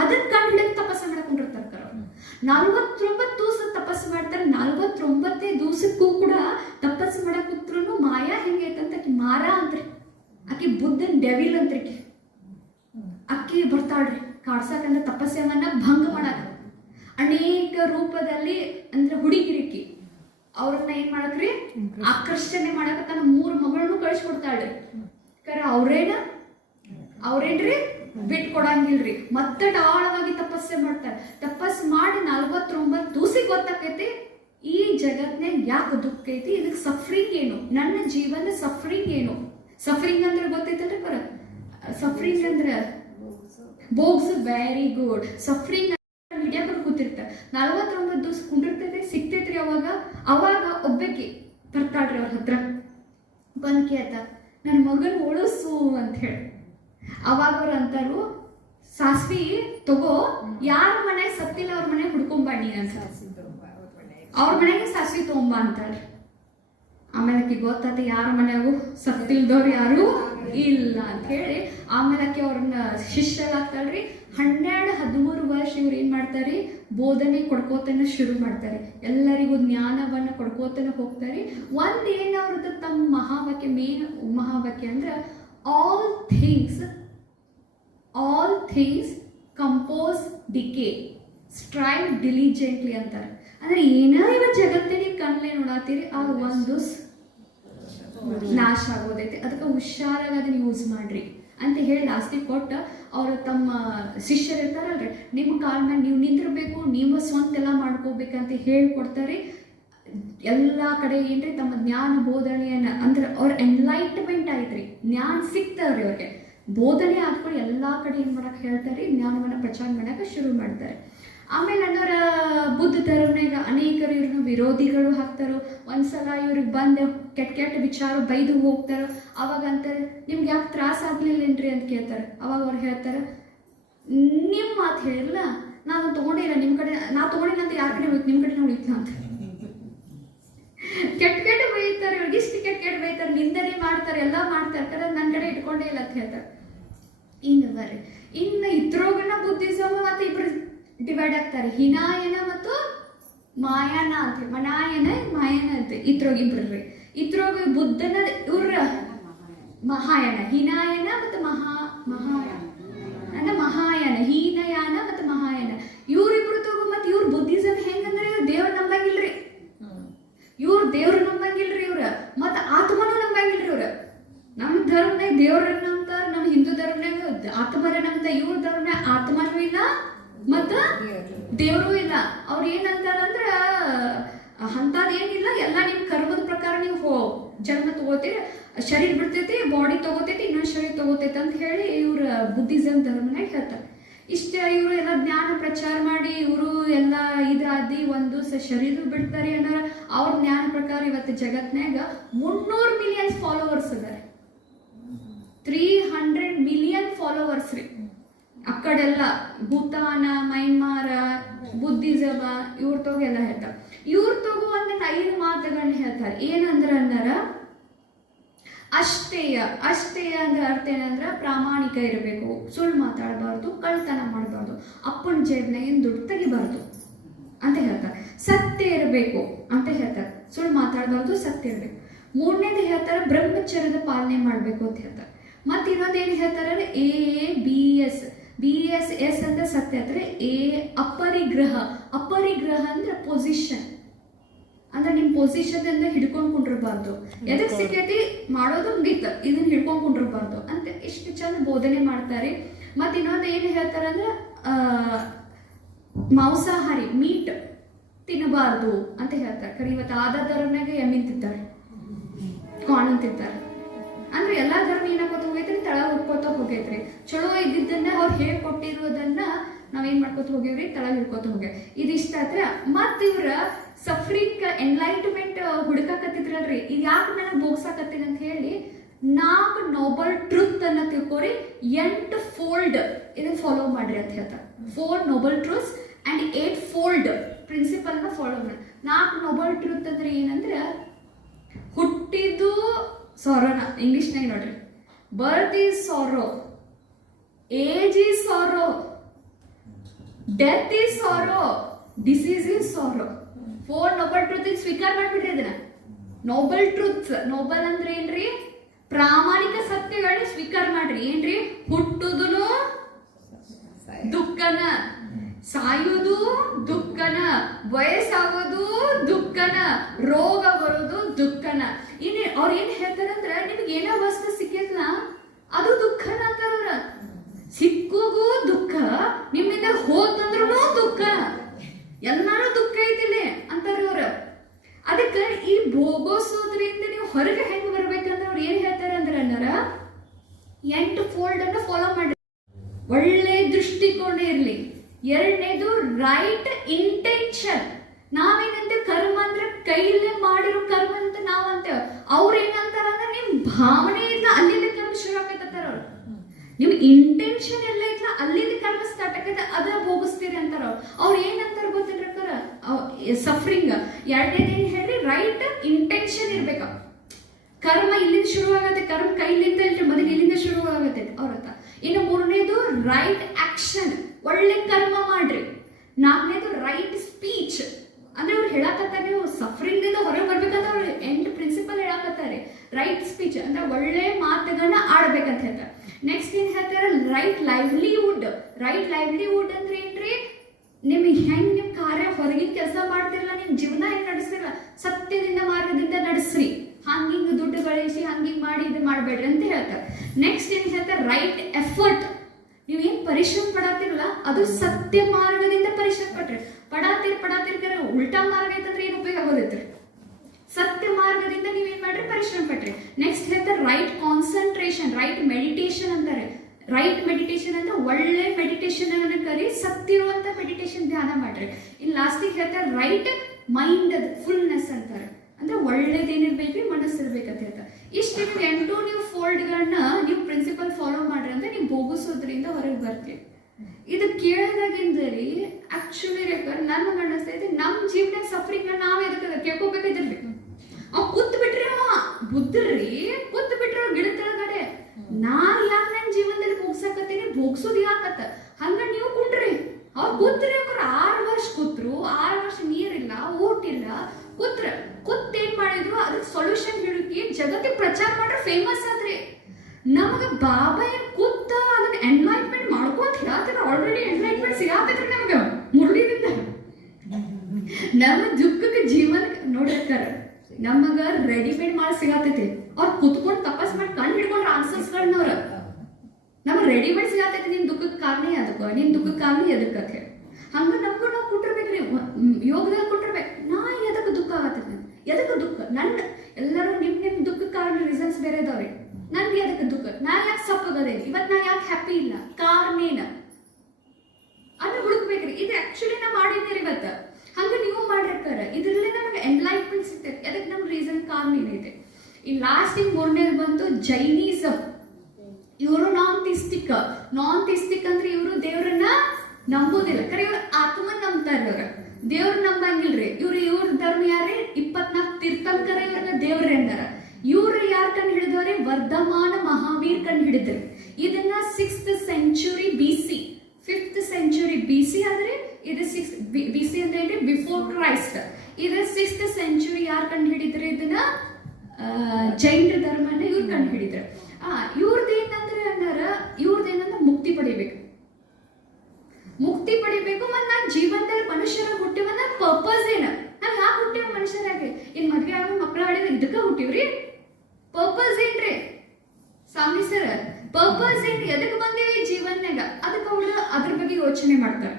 ಅದಕ್ಕೆ ಕಂಡು ಹಿಡಿದು ತಪಸ್ಸು ಮಾಡ್ಕೊಂಡಿರ್ತಾರೆ. 49 ದಿವಸ ತಪಸ್ಸು ಮಾಡ್ತಾರೆ. 49ನೇ ದಿವಸಕ್ಕೂ ಕೂಡ ತಪಸ್ಸು ಮಾಡಕ್ ಕೂತ್ರು ಮಾಯಾ ಹೆಂಗೈತಂತ ಆಕಿ ಮಾರ ಅಂತ್ರಿ, ಆಕಿ ಬುದ್ಧನ್ ಡೆವಿಲ್ ಅಂತ್ರಿ. ಅಕ್ಕಿ ಬರ್ತಾಳ್ರಿ ಕಾಡ್ಸಾಕಂದ್ರೆ ತಪಸ್ಸೆವನ್ನ ಭಂಗ ಮಾಡಕ ಅನೇಕ ರೂಪದಲ್ಲಿ, ಅಂದ್ರೆ ಹುಡುಗಿರಿಕಿ ಅವ್ರನ್ನ ಏನ್ ಮಾಡಕ್ರಿ, ಆಕರ್ಷಣೆ ಮಾಡಕ ತನ್ನ 3 ಮಗಳನ್ನು ಕಳಿಸ್ಕೊಡ್ತಾಳ್ರಿ. ಅವ್ರೇನ್ರಿ ಬಿಟ್ ಕೊಡಂಗಿಲ್ರಿ, ಮತ್ತೆ ಆಳವಾಗಿ ತಪಸ್ಸೆ ಮಾಡ್ತಾರೆ. ತಪಸ್ಸು ಮಾಡಿ 49 ದಿವಸಕ್ಕೆ ಗೊತ್ತಾಕೈತಿ ಈ ಜಗತ್ನಾಗ ಯಾಕೆ ದುಃಖ ಐತಿ, ಇದಕ್ಕೆ ಸಫರಿಂಗ್ ಏನು, ನನ್ನ ಜೀವನ ಸಫರಿಂಗ್ ಏನು. ಸಫರಿಂಗ್ ಅಂದ್ರೆ ಗೊತ್ತೈತಲ್ರಿ ಬರ, ಸಫರಿಂಗ್ ಅಂದ್ರೆ ಬೋಗ್ಸ್, ವೆರಿ ಗುಡ್. ಸಫರಿಂಗ್ ಮೀಡಿಯಾ ಬಂದು ಕೂತಿರ್ತಾರೆ. 49 ದಿವಸ ಕುಂಡಿರ್ತೈತೆ, ಸಿಗ್ತೈತ್ರಿ. ಅವಾಗ ಒಬ್ಬಕ್ಕೆ ಬರ್ತಾಳ್ರಿ ಅವ್ರ ಹತ್ರ, ಬಂದ್ ಕೇಳ್ತ ನನ್ನ ಮಗನ ಉಳಿಸು ಅಂತ ಹೇಳಿ. ಅವಾಗ ಅವ್ರು ಅಂತಾರು, ಸಾಸ್ವಿ ತಗೋ, ಯಾರ ಮನೆ ಸತ್ತಿಲ್ಲ ಅವ್ರ ಮನೆ ಹುಡ್ಕೊಂಬಣ್ಣಿ ಅಂತ, ಅವ್ರ ಮನೆಗೆ ಸಾಸ್ವಿ ತಗೊಂಬ ಅಂತಾಳ್ರಿ. ಆಮೇಲೆ ಆಕಿ ಗೊತ್ತಾತ ಯಾರ ಮನೆಯಾಗೂ ಸತ್ತಿಲ್ದವ್ರು ಯಾರು ಇಲ್ಲ ಅಂತ ಹೇಳಿ. ಆಮೇಲೆ ಆಕಿ ಅವ್ರನ್ನ ಶಿಷ್ಯರಾಗ್ತಾಳ್ರಿ. 12-13 ವರ್ಷ ಇವ್ರು ಏನ್ ಮಾಡ್ತಾರೆ, ಬೋಧನೆ ಕೊಡ್ಕೋತನ ಶುರು ಮಾಡ್ತಾರೆ, ಎಲ್ಲರಿಗೂ ಜ್ಞಾನವನ್ನ ಕೊಡ್ಕೋತನ ಹೋಗ್ತಾರೆ. ಒಂದೇನ ಅವ್ರದ್ದು ತಮ್ಮ ಮಹಾವಾಕ್ಯ, ಮೇನ್ ಮಹಾವಾಕ್ಯ ಅಂದ್ರೆ all things compose decay strive diligently ಅಂತಾರೆ. ಅಂದ್ರೆ ಏನೋ ಇವ ಜಗತ್ತಿನ ಕಣ್ಲೆ ನೋಡತ್ತೀರಿ, ಆ ಒಂದು ನಾಶ ಆಗೋದೈತೆ, ಅದಕ್ಕೆ ಹುಷಾರಾಗಿ ಅದನ್ನ ಯೂಸ್ ಮಾಡ್ರಿ ಅಂತ ಹೇಳಿ ಲಾಸ್ಟಿಗೆ ಕೊಟ್ಟು ಅವರು ತಮ್ಮ ಶಿಷ್ಯರು ಇರ್ತಾರಲ್ರಿ, ನಿಮ್ಮ ಕಾಲ ಮೇಲೆ ನೀವು ನಿಂದಿರ್ಬೇಕು, ನೀವು ಸ್ವಂತ ಎಲ್ಲ ಮಾಡ್ಕೋಬೇಕಂತ ಹೇಳ್ಕೊಡ್ತಾರೆ. ಎಲ್ಲ ಕಡೆ ಏನ್ರಿ ತಮ್ಮ ಜ್ಞಾನ ಬೋಧನೆಯನ್ನ ಅಂದ್ರೆ ಅವ್ರ ಎನ್ಲೈಟ್ಮೆಂಟ್ ಆಯ್ತ್ರಿ, ಜ್ಞಾನ ಸಿಗ್ತಾವ್ರಿ ಅವ್ರಿಗೆ. ಬೋಧನೆ ಆದ್ಕೊಂಡು ಎಲ್ಲ ಕಡೆ ಏನ್ ಮಾಡಕ್ ಹೇಳ್ತಾರೆ, ಜ್ಞಾನವನ್ನ ಪ್ರಚಾರ ಮಾಡಕ್ಕೆ ಶುರು ಮಾಡ್ತಾರೆ. ಆಮೇಲೆ ಅನ್ನೋರ ಬುದ್ಧ ಧರ್ಮನಾಗ ಅನೇಕರು ಇವ್ರನ್ನ ವಿರೋಧಿಗಳು ಹಾಕ್ತಾರೋ, ಒಂದ್ಸಲ ಇವ್ರಿಗೆ ಬಂದು ಕೆಟ್ಟ ವಿಚಾರ ಬೈದು ಹೋಗ್ತಾರೋ. ಅವಾಗ ಅಂತಾರೆ, ನಿಮ್ಗೆ ಯಾಕೆ ತ್ರಾಸ ಆಗ್ಲಿಲ್ಲೇನ್ರಿ ಅಂತ ಕೇಳ್ತಾರೆ. ಅವಾಗ ಅವ್ರು ಹೇಳ್ತಾರೆ, ನಿಮ್ಮ ಮಾತು ಹೇಳಿಲ್ಲ, ನಾನು ತಗೊಂಡಿಲ್ಲ ನಿಮ್ಮ ಕಡೆ, ನಾ ತಗೊಂಡಿಲ್ಲ ಯಾರ ಕಡೆ ಹೋಯ್ತು, ನಿಮ್ಮ ಕಡೆ ಉಳಿತು ಅಂತ ಕೆಟ್ಟ ಬೈತಾರೆ. ಇವ್ರಿಗೆ ಇಷ್ಟು ಕೆಟ್ಟ ಬೈತಾರೆ, ನಿಂದನೆ ಮಾಡ್ತಾರೆ, ಎಲ್ಲ ಮಾಡ್ತಾರೆ, ಕರೆ ನನ್ನ ಕಡೆ ಇಟ್ಕೊಂಡೇ ಇಲ್ಲ ಅಂತ ಹೇಳ್ತಾರೆ. ಇನ್ನು ಇತ್ರೋಗನ ಬುದ್ಧಿಸಮ ಮತ್ತೆ ಇಬ್ರು ಡಿವೈಡ್ ಆಗ್ತಾರೆ, ಹಿನಾಯನ ಮತ್ತು ಮಾಯಾನ ಅಂತ. ಮಾಯನ ಅಂತ ಇತ್ರೋಗ ಇಬ್ರಿ. ಇತ್ರೋಗ ಬುದ್ಧನ ಇವ್ರ ಮಹಾಯಾನ, ಹಿನಾಯನ ಮತ್ತು ಮಹಾಯಾನ, ಹೀನಯಾನ ಮತ್ತು ಮಹಾಯಾನ. ಇವ್ರಿಬ್ರು ತಗೋ. ಮತ್ತೆ ಇವ್ರ ಬುದ್ಧಿಸಮ್ ಹೆಂಗಂದ್ರೆ ಇವ್ರು ದೇವ್ರ ನಂಬಂಗಿಲ್ರಿ, ಇವ್ರ ಮತ್ತ ಆತ್ಮನೂ ನಂಬಂಗಿಲ್ರಿ. ಇವ್ರ ನಮ್ಮ ಧರ್ಮನಾಗ ದೇವ್ರ ನಂಬ್ತಾರ, ನಮ್ಮ ಹಿಂದೂ ಧರ್ಮನಾಗ ಆತ್ಮರ ನಂಬ್ತಾರ. ಇವ್ರ ಧರ್ಮನಾಗ ಆತ್ಮನೂ ಇಲ್ಲ ಮತ್ತ ದೇವರು ಇಲ್ಲ. ಅವ್ರು ಏನಂತಾರಂದ್ರ ಅಂತದೇನಿಲ್ಲ, ಎಲ್ಲ ನಿಮ್ ಕರ್ಮದ ಪ್ರಕಾರ ನೀವು ಜನ್ಮ ತಗೋತೀರಿ, ಶರೀರ ಬಿಡ್ತೈತಿ, ಬಾಡಿ ತಗೋತೈತಿ, ಇನ್ನೊಂದು ಶರೀರ ತಗೋತೈತಿ ಅಂತ ಹೇಳಿ ಇವ್ರ ಬುದ್ಧಿಸಮ್ ಧರ್ಮನಾಗ ಹೇಳ್ತಾರೆ. ಇಷ್ಟ ಇವರು ಎಲ್ಲ ಜ್ಞಾನ ಪ್ರಚಾರ ಮಾಡಿ ಇವರು ಎಲ್ಲ ಇದಾದಿ ಒಂದು ಶರೀರ ಬಿಡ್ತಾರೆ ಅನ್ನೋ ಅವ್ರ ಜ್ಞಾನ ಪ್ರಕಾರ ಇವತ್ತು ಜಗತ್ನಾಗ 300 ಮಿಲಿಯನ್ ಫಾಲೋವರ್ಸ್ ಇದಾರೆ. 300 ಮಿಲಿಯನ್ ಫಾಲೋವರ್ಸ್ ರೀ. ಆ ಕಡೆಲ್ಲ ಭೂತಾನ, ಮೈನ್ಮಾರ, ಬುದ್ಧಿಸಮ ಇವ್ರ ತಗೋಗೆಲ್ಲ ಹೇಳ್ತಾರೆ. ಇವ್ರ ತಗೋ ಒಂದ್ 5 ಮಾತುಗಳನ್ನ ಹೇಳ್ತಾರೆ. ಏನಂದ್ರ ಅಷ್ಟೇಯ ಅಂದ್ರೆ ಅರ್ಥ ಏನಂದ್ರ ಪ್ರಾಮಾಣಿಕ ಇರಬೇಕು, ಸುಳ್ಳು ಮಾತಾಡಬಾರ್ದು, ಕಳ್ತನ ಮಾಡಬಾರ್ದು, ಅಪ್ಪನ ಜೇಬ್ನಾಗಿನ ದುಡ್ಡು ತೆಗಿಬಾರ್ದು ಅಂತ ಹೇಳ್ತಾರೆ. ಸತ್ಯ ಇರಬೇಕು ಅಂತ ಹೇಳ್ತಾರೆ, ಸುಳ್ಳು ಮಾತಾಡಬಾರ್ದು, ಸತ್ಯ ಇರಬೇಕು. 3ನೇದು ಹೇಳ್ತಾರೆ ಬ್ರಹ್ಮಚರ್ಯದ ಪಾಲನೆ ಮಾಡಬೇಕು ಅಂತ ಹೇಳ್ತಾರೆ. ಮತ್ತೆ ಇನ್ನೊಂದೇನು ಹೇಳ್ತಾರೆ, BS ಅಂದ್ರೆ ಸತ್ಯ ಅಂದ್ರೆ ಅಪರಿಗ್ರಹ ಅಂದ್ರೆ ಪೊಸಿಷನ್, ಅಂದ್ರೆ ನಿಮ್ ಪೊಸಿಷನ್ ಇಂದ ಹಿಡ್ಕೊಂಡ್ ಕುಂಡಿರ್ಬಾರ್ದು, ಎದಕ್ ಸಿಕ್ಕೈತಿ ಮಾಡೋದು ಮುಗೀತ, ಇದನ್ನ ಹಿಡ್ಕೊಂಡ್ ಕುಂಡಿರ್ಬಾರ್ದು ಅಂತ ಇಷ್ಟು ಚಂದ ಬೋಧನೆ ಮಾಡ್ತಾರೆ. ಮತ್ತೆ ಇನ್ನೊಂದು ಏನು ಹೇಳ್ತಾರ ಅಂದ್ರೆ ಮಾಂಸಾಹಾರಿ ಮೀಟ್ ತಿನ್ನಬಾರ್ದು ಅಂತ ಹೇಳ್ತಾರೆ. ಕಡೆ ಇವತ್ತು ಆದ ಧರ್ಮನಾಗ ಎಮ್ಮಿನ್ ತಿಂತಾರೆ, ಕಾಣನ್ ತಿಂತಾರೆ. ಅಂದ್ರೆ ಎಲ್ಲಾ ಧರ್ಮ ಏನಾಗೋತ ಹೋಗೈತ್ರಿ, ತಳ ಹುಡ್ಕೋತ ಹೋಗೈತ್ರಿ. ಚಲೋ ಇದ್ದಿದ್ದನ್ನ ಅವ್ರು ಹೇಳ್ಕೊಟ್ಟಿರೋದನ್ನ ನಾವೇನ್ ಮಾಡ್ಕೋತ ಹೋಗ್ಯವ್ರಿ, ತಳ ಹಿಡ್ಕೋತ ಹೋಗ್ಯಾವ. ಇದಿಷ್ಟ ಆತ್ರ ಮತ್ ಇವ್ರ ಸಫರಿಂಗ್ ಎನ್ಲೈಟ್ಮೆಂಟ್ ಹುಡುಕಾಕತ್ತಿದ್ರಲ್ರಿ, ಇದು ಯಾಕೆ ನನಗೆ ಬೋಗ್ಸಾಕತ್ತೀನಿ ಅಂತ ಹೇಳಿ 4 ನೋಬಲ್ ಟ್ರೂತ್ ಅನ್ನ ತಿಳ್ಕೊರಿ, 8 ಫೋಲ್ಡ್ ಇದನ್ನ ಫಾಲೋ ಮಾಡ್ರಿ ಅಂತ ಹೇಳ್ತಾರೆ. 4 noble truths and 8 fold principle ನ ಫಾಲೋ ಮಾಡಿ. 4 ನೋಬಲ್ ಟ್ರೂತ್ ಅಂದ್ರೆ ಏನಂದ್ರೆ, ಹುಟ್ಟಿದ್ದು ಸಾರೋನ ಇಂಗ್ಲಿಷ್ನಾಗ ನೋಡ್ರಿ, birth is sorrow, age is sorrow, death is sorrow, disease is sorrow. 4 noble truth ಸ್ವೀಕಾರ ಮಾಡ್ಬಿಟ್ರಿ. ಅದನ್ನ ನೋಬಲ್ ಟ್ರೂತ್ಸ್, ನೋಬಲ್ ಅಂದ್ರೆ ಏನ್ರಿ, ಪ್ರಾಮಾಣಿಕ ಸತ್ಯಗಳನ್ನ ಸ್ವೀಕಾರ ಮಾಡ್ರಿ. ಏನ್ರಿ, ಹುಟ್ಟುದು ದುಃಖನ, ಸಾಯುವುದು ದುಃಖನ, ವಯಸ್ಸಾಗೋದು ದುಃಖನ, ರೋಗ ಬರೋದು ದುಃಖನ. ಇನ್ನು ಅವ್ರು ಏನ್ ಹೇಳ್ತಾರಂದ್ರ, ನಿಮ್ಗೆ ಏನೋ ವಸ್ತು ಸಿಕ್ಕಿಲ್ಲ ಅದು ದುಃಖನ ಅಂತಾರ. ಸಿಕ್ಕುಗೂ ದುಃಖ, ನಿಮ್ಮಿಂದ ಹೋತಂದ್ರೂ ದುಃಖ, ಎಲ್ಲಾರು ದುಃಖ ಐತಿಲ್ಲಿ ಅಂತಾರ ಅವ್ರ. ಅದಕ್ಕೆ ಈ ಭೋಗೋಸೋದ್ರಿಂದ ನೀವು ಹೊರಗೆ ಹೆಂಗ್ ಬರ್ಬೇಕಂದ್ರೆ ಅವ್ರು ಏನ್ ಹೇಳ್ತಾರ ಅಂದ್ರೆ 8 ಫೋಲ್ಡ್ ಅನ್ನ ಫಾಲೋ ಮಾಡ್ರಿ. ಒಳ್ಳೆ ದೃಷ್ಟಿಕೋನ ಇರ್ಲಿ. 2ನೇದು ರೈಟ್ ಇಂಟೆನ್ಷನ್. ನಾವೇನಂತ ಕರ್ಮ ಅಂದ್ರೆ ಕೈಲೇ ಮಾಡಿರೋ ಕರ್ಮ ಅಂತ ನಾವ್ ಅಂತೇವ. ಅವ್ರ ಏನಂತಾರ ಅಂದ್ರೆ ನಿಮ್ ಭಾವನೆ ಇಲ್ಲ, ಅಲ್ಲಿಂದ ಕರ್ಮ ಶುರು ಆಗೈತಾರ ಅವ್ರು. ನಿಮ್ ಇಂಟೆನ್ಷನ್ ಎಲ್ಲ ಐತ್ಲ, ಅಲ್ಲಿಂದ ಕರ್ಮ ಸ್ಟಾರ್ಟ್ ಆಗೈತೆ, ಅದ ಭೋಗಿಸ್ತೀರಿ ಅಂತಾರ ಅವ್ರು. ಏನಂತಾರ ಗೊತ್ತಿಲ್ಲ ಸಫರಿಂಗ್. 2ನೇದು ಏನ್ ಹೇಳ್ರಿ, ರೈಟ್ ಇಂಟೆನ್ಷನ್ ಇರ್ಬೇಕ. ಕರ್ಮ ಇಲ್ಲಿಂದ ಶುರು ಆಗತ್ತೆ, ಕರ್ಮ ಕೈಲಿಂದ ಇಲ್ರಿ, ಮೊದಲು ಇಲ್ಲಿಂದ ಶುರು ಆಗತ್ತೆ ಅವ್ರತ್ತ. ಇನ್ನು 3ನೇದು ರೈಟ್ ಆಕ್ಷನ್. ಒಳ್ಳೆ ಕರ್ಮ ಮಾಡ್ರಿ. 4ನೇದು ರೈಟ್ ಸ್ಪೀಚ್, ಅಂದ್ರೆ ಅವ್ರು ಹೇಳಕತ್ತಾರೆ ನೀವು ಸಫರಿಂಗ್ ಇಂದ ಹೊರಗೆ ಬರ್ಬೇಕಂತ ಅವ್ರು ಎಂಡ್ ಪ್ರಿನ್ಸಿಪಲ್ ಹೇಳಕತ್ತಾರೆ. ರೈಟ್ ಸ್ಪೀಚ್ ಅಂದ್ರೆ ಒಳ್ಳೆ ಮಾತುಗಳನ್ನ ಆಡ್ಬೇಕಂತ ಹೇಳ್ತಾರೆ. ನೆಕ್ಸ್ಟ್ ಏನ್ ಹೇಳ್ತಾರೆ, ರೈಟ್ ಲೈವ್ಲಿಹುಡ್. ರೈಟ್ ಲೈವ್ಲಿಹುಡ್ ಅಂದ್ರೆ ಏನ್ರಿ, ನಿಮಗೆ ಹೆಂಗ್ ನಿಮ್ ಕಾರ್ಯ ಹೊರಗಿನ ಕೆಲಸ ಮಾಡ್ತಿರಲ್ಲ, ನಿಮ್ ಜೀವನ ಹೆಂಗ್ ನಡೆಸ್ತಿರಲ್ಲ, ಸತ್ಯದಿಂದ ಮಾರ್ಗದಿಂದ ನಡೆಸ್ರಿ. ಹಂಗಿಂಗ್ ದುಡ್ಡು ಗಳಿಸಿ ಹಂಗಿಂಗ್ ಮಾಡಿ ಇದು ಮಾಡಬೇಡ್ರಿ ಅಂತ ಹೇಳ್ತಾರೆ. ನೆಕ್ಸ್ಟ್ ಏನ್ ಹೇಳ್ತಾರೆ, ರೈಟ್ ಎಫರ್ಟ್. ನೀವು ಏನ್ ಪರಿಶ್ರಮ ಪಡಾತಿರಲ್ಲ ಅದು ಸತ್ಯ ಮಾರ್ಗದಿಂದ ಪರಿಶ್ರಮ ಪಟ್ರಿ. ಪಡಾತಿರ್ಕರ ಉಲ್ಟಾ ಮಾರ್ಗ ಐತಂದ್ರೆ ಏನು ಉಪಯೋಗ ಆಗೋದೈತ್ರಿ. ಸತ್ಯ ಮಾರ್ಗದಿಂದ ನೀವೇನ್ ಮಾಡ್ರಿ, ಪರಿಶ್ರಮ ಪಟ್ರಿ. ನೆಕ್ಸ್ಟ್ ಹೇಳ್ತಾರೆ ರೈಟ್ ಕಾನ್ಸಂಟ್ರೇಷನ್. ರೈಟ್ ಮೆಡಿಟೇಷನ್ ಅಂತಾರೆ. ರೈಟ್ ಮೆಡಿಟೇಷನ್ ಅಂದ್ರೆ ಒಳ್ಳೆ ಮೆಡಿಟೇಷನ್ ಅನ್ನ ಕರಿ, ಸತ್ಯ ಇರುವಂತ ಮೆಡಿಟೇಷನ್ ಧ್ಯಾನ ಮಾಡ್ರಿ. ಇನ್ನು ಲಾಸ್ಟಿಗೆ ಹೇಳ್ತಾರೆ ರೈಟ್ ಮೈಂಡ್ ಫುಲ್ನೆಸ್ ಅಂತಾರೆ. ಅಂದ್ರೆ ಒಳ್ಳೇದೇನಿರ್ಬೇಕ್ರಿ, ಮನಸ್ಸಿರ್ಬೇಕಂತ ಹೇಳ್ತಾರೆ. ಇಷ್ಟು ನೀವು 8 ನೀವು ಫೋಲ್ಡ್ಗಳನ್ನ ನೀವು ಪ್ರಿನ್ಸಿಪಲ್ ಫಾಲೋ ಮಾಡ್ರಿ ಅಂದ್ರೆ ನೀವು ಬೋಗಿಸೋದ್ರಿಂದ ಹೊರಗೆ ಬರ್ತೀವಿ. ಇದು ಕೇಳಿದಾಗಿಂದರಿ ಆಕ್ಚುಲಿ ನನ್ಗೆ ಅನಿಸ್ತೈತಿ ನಮ್ಮ ಜೀವನ ಸಫರಿಂಗ್ ನಾವ್ ಎದಕ್ಕೆ ಕೇಳ್ಕೋಬೇಕಿದ್ರಿ. ಅವ್ ಕೂತ್ ಬಿಟ್ರಿ, ಬುದ್ಧರ್ರಿ ಕೂತ್ ಬಿಟ್ರಿ ಗಿಡ ಕೆಳಗಡೆ. ನಾ ಯಾಕೆ ನನ್ನ ಜೀವನದಲ್ಲಿ ಬೋಗ್ಸಾಕತ್ತೀನಿ, ಬೋಗ್ಸೋದು ಯಾಕತ್ತ ಹಂಗ ನೀವು ಕುಂಡ್ರಿ. ಅವ್ರು ಕೂತ್ರಿ, ಅವ್ರ 6 ವರ್ಷ ಕೂತ್ರು, 6 ವರ್ಷ ನೀರಿಲ್ಲ, ಊಟ ಇಲ್ಲ, ಕೂತ್ ಏನ್ ಮಾಡಿದ್ರು ಅದಕ್ಕೆ ಸೊಲ್ಯೂಷನ್ ಹುಡುಕಿ ಜಗತ್ತಿಗೆ ಪ್ರಚಾರ ಮಾಡ್ರೆ ಫೇಮಸ್ ಆದ್ರಿ. ನಮಗ ಬಾಬಾ ಏನ್ ಕೂತ ಅದನ್ನ ಎನ್ಲೈಟ್ಮೆಂಟ್ ಮಾಡ್ಕೊಂತ ಹೇಳ್ತಿದ್ರ. ಆಲ್ರೆಡಿ ಎನ್ಲೈಟ್ಮೆಂಟ್ ಸಿಗಾತೈತ್ರಿ ನಮ್ಗ ಮುರುಳಿದಿಂದ. ನಮ್ಮ ದುಃಖಕ್ಕೆ ಜೀವನ ನೋಡಿರ್ತಾರ, ನಮಗ ರೆಡಿಮೇಡ್ ಮಾಡಿ ಸಿಗಾತೈತಿ. ಅವ್ರು ಕುತ್ಕೊಂಡು ತಪಸ್ ಮಾಡಿ ಕಣ್ಣು ಹಿಡ್ಕೊಂಡ್ರ ಆನ್ಸರ್ಸ್ಗಳನ್ನ ಅವ್ರ ನಮಗ್ ರೆಡಿಮೇಡ್ ಸಿಗಾತೈತಿ. ನಿನ್ ದುಃಖಕ್ಕೆ ಕಾರಣ ಅದಕ್ಕ, ನಿನ್ ದುಃಖಕ್ಕೆ ಕಾರಣ ಎದಕ್ಕೆ ಹಂಗ ನಮಗೂ ನಾವು ಕೊಟ್ಟಿರ್ಬೇಕ್ರಿ. ಯೋಗದಲ್ಲಿ ಕೊಟ್ಟಿರ್ಬೇಕು. ನಾ ಎದಕ್ಕೆ ದುಃಖ ಆಗತ್ತೈತಿ, ಎದಕ್ಕೆ ದುಃಖ ನನ್ನ ಎಲ್ಲರೂ ನಿಮ್ ದುಃಖಕ್ಕೆ ಕಾರಣ ರೀಸನ್ಸ್ ಬೇರೆ ಇದಾವ್ರಿ. ನನ್ಗೆ ಎದಕ್ಕೆ ದುಃಖ, ನಾ ಯಾಕೆ ಸಪ್ಪಗದೇನಿ, ಇವತ್ತು ನಾ ಯಾಕೆ ಹ್ಯಾಪಿ ಇಲ್ಲ, ಕಾರಣ ಏನ ಅನ್ನ ಹುಡುಕ್ಬೇಕ್ರಿ. ಇದು ಆಕ್ಚುಲಿ ನಾ ಮಾಡಿದ್ದೀರಿ ಇವತ್ತ. ಹಂಗ ನೀವು ಮಾಡಿರ್ತಾರ, ಇದ್ರಲ್ಲೇ ನಮಗೆ ಎನ್ಲೈಟ್ಮೆಂಟ್ ಸಿಗ್ತೈತಿ. ಅದಕ್ಕೆ ನಮ್ ರೀಸನ್ ಕಾರಣ ಏನಿದೆ. ಈ ಲಾಸ್ಟಿಗೆ 3ನೇದು ಬಂತು ಜೈನಿಸಮ್. ಇವರು ನಾನ್ ಥಿಸ್ಟಿಕ್ ಅಂದ್ರೆ ಇವರು ದೇವ್ರನ್ನ ನಂಬೋದಿಲ್ಲ, ಕರೆ ಇವ್ರ ಆತ್ಮನ್ ನಂಬ್ತಾರ. ಇವ್ರ ದೇವ್ರ ನಂಬಂಗಿಲ್ರಿ. ಇವ್ರ ಧರ್ಮ ಯಾರೇ 24 ತೀರ್ಥಂಕರ ಇವ್ರನ್ನ ದೇವ್ರ ಎಂದಾರ. ಇವ್ರು ಯಾರು ಕಂಡು ಹಿಡಿದವ್ರೆ, ವರ್ಧಮಾನ ಮಹಾವೀರ್ ಕಂಡು ಹಿಡಿದ್ರಿ. ಇದನ್ನ 6th century BC, 5th century BC ಆದ್ರೆ ಇದು 6 BC ಅಂತ ಹೇಳಿ ಬಿಫೋರ್ ಕ್ರೈಸ್ಟ್. ಇದು 6th century ಯಾರು ಕಂಡು ಹಿಡಿದ್ರೆ ಇದನ್ನ ಜೈನ ಧರ್ಮನ ಇವ್ರು ಕಂಡು ಹಿಡಿದ್ರು. ಇವ್ರದ್ದೇನಂದ್ರೆ ಇವ್ರದ್ದೇನಂದ್ರೆ ಮುಕ್ತಿ ಪಡಿಬೇಕು. ಮತ್ತೆ ನಾನು ಜೀವನದಲ್ಲಿ ಮನುಷ್ಯರ ಹುಟ್ಟಿವ ನನ್ನ ಪರ್ಪಸ್ ಏನ, ನಾವ್ ಯಾಕೆ ಹುಟ್ಟಿವ ಮನುಷ್ಯರಾಗಿ. ಇನ್ ಮದ್ವೆ ಆಗೋ ಮಕ್ಕಳು ಆಡಿದ್ರೆ ಇದಕ್ಕ ಹುಟ್ಟಿವ್ರಿ. ಪರ್ಪಸ್ ಏನ್ರಿ ಸ್ವಾಮಿ ಸರ್, ಪರ್ಪಸ್ ಏನ್, ಎದಕ್ ಬಂದಿವಿ ಜೀವನ್ಯಾಗ, ಅದಕ್ಕೆ ಅವ್ರು ಅದ್ರ ಬಗ್ಗೆ ಯೋಚನೆ ಮಾಡ್ತಾರೆ.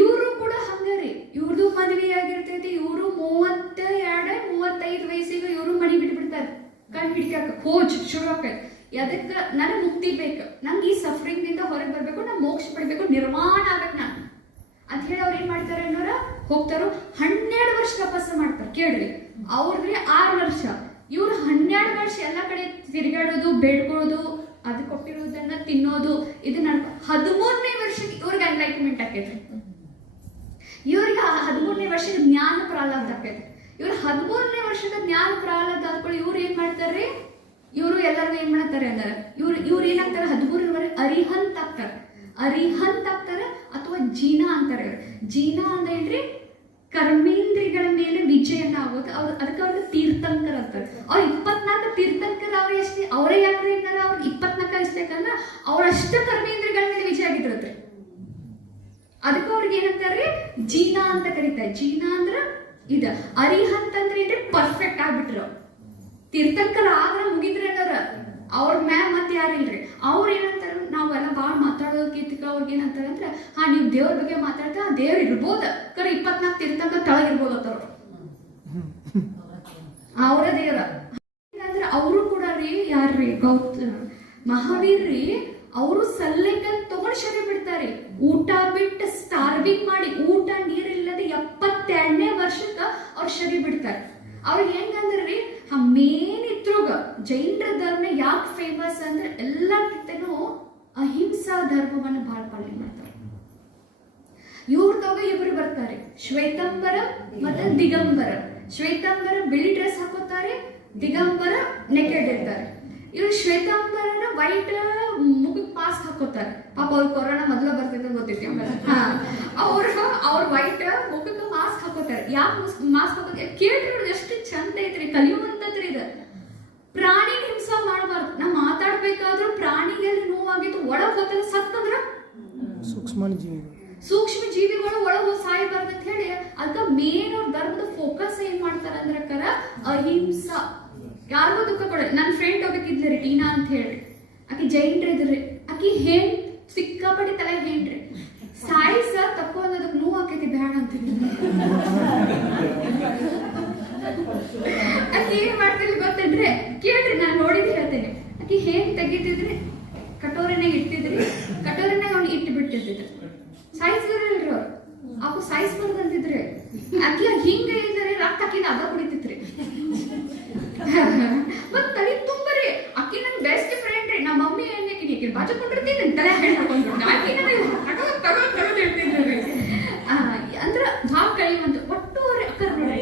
ಇವರು ಕೂಡ ಹಂಗಾರಿ, ಇವ್ರದ್ದು ಮದ್ವೆ ಆಗಿರ್ತೈತಿ. ಇವರು 32-35 ವಯಸ್ಸಿಗೆ ಇವರು ಮಣಿ ಬಿಟ್ಬಿಡ್ತಾರೆ. ಕಣ್ ಹಿಡಿಕಾಕ ಹೋಜ್ ಶುರು ಆಕೈತಿ. ಎದಕ್ಕ ನನಗೆ ಮುಕ್ತಿ ಬೇಕು, ನಂಗೆ ಈ ಸಫರಿಂಗ್ ನಿಂದ ಹೊರಗೆ ಬರ್ಬೇಕು, ನಾ ಮೋಕ್ಷ ಪಡ್ಬೇಕು, ನಿರ್ಮಾಣ ಆಗ್ಬೇಕು ನಾನು ಅಂತ ಹೇಳಿ ಅವ್ರು ಏನ್ ಮಾಡ್ತಾರೆ ಅನ್ನೋರ ಹೋಗ್ತಾರೋ 12 ವರ್ಷ ತಪಸ್ಸು ಮಾಡ್ತಾರೆ. ಕೇಳ್ರಿ, ಅವ್ರದ್ರಿ 6 ವರ್ಷ, ಇವ್ರು 12 ವರ್ಷ ಎಲ್ಲ ಕಡೆ ತಿರುಗಾಡೋದು, ಬೇಡ್ಕೊಳ್ಳೋದು, ಅದು ಕೊಟ್ಟಿರೋದನ್ನ ತಿನ್ನೋದು. ಇದನ್ನ 13ನೇ ವರ್ಷಕ್ಕೆ ಇವ್ರಿಗೆ ಎನ್ಲೈಟ್ಮೆಂಟ್ ಆಕೈತಿ. ಇವ್ರಿಗೆ 13ನೇ ವರ್ಷದ ಜ್ಞಾನ ಪ್ರಾಲಾಬ್ಧ ಆಕೈತಿ. ಇವ್ರು 13ನೇ ವರ್ಷದ ಜ್ಞಾನ ಪ್ರಾಲಾಬ್ಧ ಆದ್ಕೊಳ್ಳಿ ಇವ್ರು ಏನ್ ಮಾಡ್ತಾರ್ರಿ, ಇವರು ಎಲ್ಲರಿಗೂ ಏನ್ ಮಾಡ್ತಾರೆ ಅಂದ್ರೆ ಇವ್ರು ಏನಾಗ್ತಾರೆ 13 ಅರಿಹಂತ್ ಆಗ್ತಾರೆ ಅಥವಾ ಜೀನಾ ಅಂತಾರೆ. ಜೀನಾ ಅಂದ್ರೆ ಏನ್ರಿ, ಕರ್ಮೇಂದ್ರಿಗಳ ಮೇಲೆ ವಿಜಯನ ಆಗೋದು. ಅದಕ್ಕೆ ಅವ್ರಿಗೆ ತೀರ್ಥಂಕರ್ ಅಂತಾರೆ. ಅವ್ರ 24 ತೀರ್ಥಂಕರ ಅವ್ರ ಎಷ್ಟೇ ಅವರೇ ಯಾಕ್ರಿ ಏನಾರ ಅವ್ರ 24 ಇಷ್ಟಕ್ಕಂದ್ರೆ ಅವ್ರಷ್ಟ ಕರ್ಮೇಂದ್ರಿಗಳ ಮೇಲೆ ವಿಜಯ ಆಗಿದ್ರತ್ರಿ. ಅದಕ್ಕೆ ಅವ್ರಿಗೆ ಏನಂತಾರ್ರಿ, ಜೀನಾ ಅಂತ ಕರೀತಾರೆ. ಜೀನಾ ಅಂದ್ರ ಇದ. ಅರಿಹಂತ್ ಅಂದ್ರೆ ಏನ್ರಿ, ಪರ್ಫೆಕ್ಟ್ ಆಗ್ಬಿಟ್ರು. ತೀರ್ಥಂಕರ ಆದ್ರ ಮುಗಿದ್ರೆ ಅವ್ರ ಮ್ಯಾಮ್ ಮತ್ತೆ ಯಾರಿಲ್ರಿ. ಅವ್ರ ಏನಂತಾರ, ನಾವೆಲ್ಲ ಬಾಳ ಮಾತಾಡೋದಕ್ಕಿಂತ ಅವ್ರಿಗೆ ಏನಂತಾರ ಅಂದ್ರೆ, ನೀವು ದೇವ್ರ ಬಗ್ಗೆ ಮಾತಾಡ್ತಾ ದೇವ್ರ ಇರ್ಬೋದ, ಕರೆ 24 ತೀರ್ಥಂಕರ ತಳಗಿರ್ಬೋದತ್ತ ಅವ್ರು, ಅವರ ದೇವ್ರ. ಅಂದ್ರೆ ಅವರು ಕೂಡ ರೀ, ಯಾರ್ರಿ ಮಹಾವೀರ್ ರೀ, ಅವರು ಸಲ್ಲೇಕನ್ ತಗೊಂಡ್ ಶರೀರ ಬಿಡ್ತಾರೆ. ಊಟ ಬಿಟ್ಟು ಸ್ಟಾರ್ವಿಂಗ್ ಮಾಡಿ, ಊಟ ನೀರಿಲ್ಲದೆ 72ನೇ ವರ್ಷಕ್ಕ ಅವ್ರ ಶರೀರ ಬಿಡ್ತಾರೆ. ಅವ್ರಿಗೆ ಹೆಂಗಂದ್ರಿ, ಮೇನ್ ಇತ್ರೋಗ ಜೈನರ ಧರ್ಮ ಯಾಕೆ ಫೇಮಸ್ ಅಂದ್ರೆ ಎಲ್ಲಕ್ಕಿಂತನೂ ಅಹಿಂಸಾ ಧರ್ಮವನ್ನು ಬಹಳ ಪಾಲನೆ ಮಾಡ್ತಾರೆ. ಇವ್ರದಾಗ ಇಬ್ರು ಬರ್ತಾರೆ, ಶ್ವೇತಂಬರ ಮತ್ತೆ ದಿಗಂಬರ. ಶ್ವೇತಂಬರ ಬಿಳಿ ಡ್ರೆಸ್ ಹಾಕೋತಾರೆ, ದಿಗಂಬರ ನೆಕೆಡ್ ಇರ್ತಾರೆ. ಇವ್ರು ಶ್ವೇತಾಂಬರನ ವೈಟ್ ಮುಖಕ್ಕೆ ಮಾಸ್ಕ್ ಹಾಕೋತಾರೆ. ಪಾಪ ಅವ್ರು ಕೊರೋನಾ ಮೊದಲ ಬರ್ತಿದ್ದ ಗೊತ್ತೈತಿ ಆಮೇಲೆ ಅವ್ರ ವೈಟ್ ಮುಖಕ್ಕೆ ಮಾಸ್ಕ್ ಹಾಕೋತಾರೆ. ಯಾಕೆ ಮಾಸ್ಕ್ ಹಾಕೋತಾರೆ ಕೇಳ್ರಿ, ಎಷ್ಟು ಚಂದ ಐತ್ರಿ, ಕಲಿಯುವಂತದ್ರಿ ಇದು. ಪ್ರಾಣಿ ಹಿಂಸಾ ಮಾಡಬಾರ್ದು. ನಾ ಮಾತಾಡ್ಬೇಕಾದ್ರೂ ಪ್ರಾಣಿಗೆ ನೋವಾಗಿತ್ತು ಒಳಗ್ ಹೋಗ್ತದೆ, ಸತ್ತಂದ್ರ ಸೂಕ್ಷ್ಮ ಜೀವಿಗಳು ಒಳಗೆ ಸಾಯಬಾರ್ದು ಅಂತ ಹೇಳಿ ಅದಕ್ಕೆ ಮೇನ್ ಅವ್ರ ಧರ್ಮದ ಫೋಕಸ್ ಏನ್ ಮಾಡ್ತಾರ ಅಂದ್ರ ಅಹಿಂಸಾ. ಯಾರಿಗೂ ದುಃಖ ಕೊಡ. ನನ್ನ ಫ್ರೆಂಡ್ ಹೋಗ್ಬೇಕಿದ್ರಿ ಟೀನಾ ಅಂತ ಹೇಳ್ರಿ, ಆಕಿ ಜೈನ್ರಿ ಇದ್ರಿ, ಆಕಿ ಹೆಣ್ ಸಿಕ್ಕಾಪಟ್ಟಿ ತಲೆ ಹೆಣ್ರಿ, ಸಾಯಿಸ ತಪ್ಪು ಅನ್ನೋದಕ್ಕೆ ನೋವು ಆಕೈತಿ ಬೇಡ ಅಂತ ಆಕಿ ಏನ್ ಮಾಡ್ತಿದ್ರಿ ಗೊತ್ತೇನ್ರಿ? ಕೇಳ್ರಿ, ನಾನು ನೋಡಿದ್ ಹೇಳ್ತೇನೆ. ಆಕಿ ಹೆಣ್ ತೆಗಿತಿದ್ರಿ, ಕಟೋರಿನಾಗ ಇಟ್ಟಿದ್ರಿ, ಕಟೋರಿನಾಗ ಅವ್ನು ಇಟ್ಟು ಬಿಟ್ಟಿರ್ತಿದ್ರಿ. ಸಾಯಿಸಿದ್ರಲ್ರಿ ಅವ್ರು, ಅಪ್ಪು ಸಾಯಿಸ್ಬಾರ್ದು ಅಂತಿದ್ರಿ. ಆಕಿ ಹಿಂಗ ಇದ್ರೆ ರಕ್ತ ಆಕಿನ ಅದ ಕುಡಿತಿತ್ರಿ. ಮತ್ ತಲೆ ತುಂಬರಿ. ಆಕಿ ನನ್ ಬೆಸ್ಟ್ ಫ್ರೆಂಡ್ ರೀ. ನಮ್ಮ ಮಮ್ಮಿ ಏನ್ ಬಾಜು ಕೊಂಡಿರ್ತೀನಿ ತಲೆ ಹೆಣ್ಣು ಹಾಕೊಂಡ್ಬಿಟ್ಟು ಆಕಿ ತಗೋದ್ ಹೇಳ್ತಿದ್ರಿ. ಅಂದ್ರ ಭಾಳ ಕಳಿವಂತ ಒಟ್ಟು ಅವ್ರಿ ಅಕ್ಕರ್ ನೋಡಿ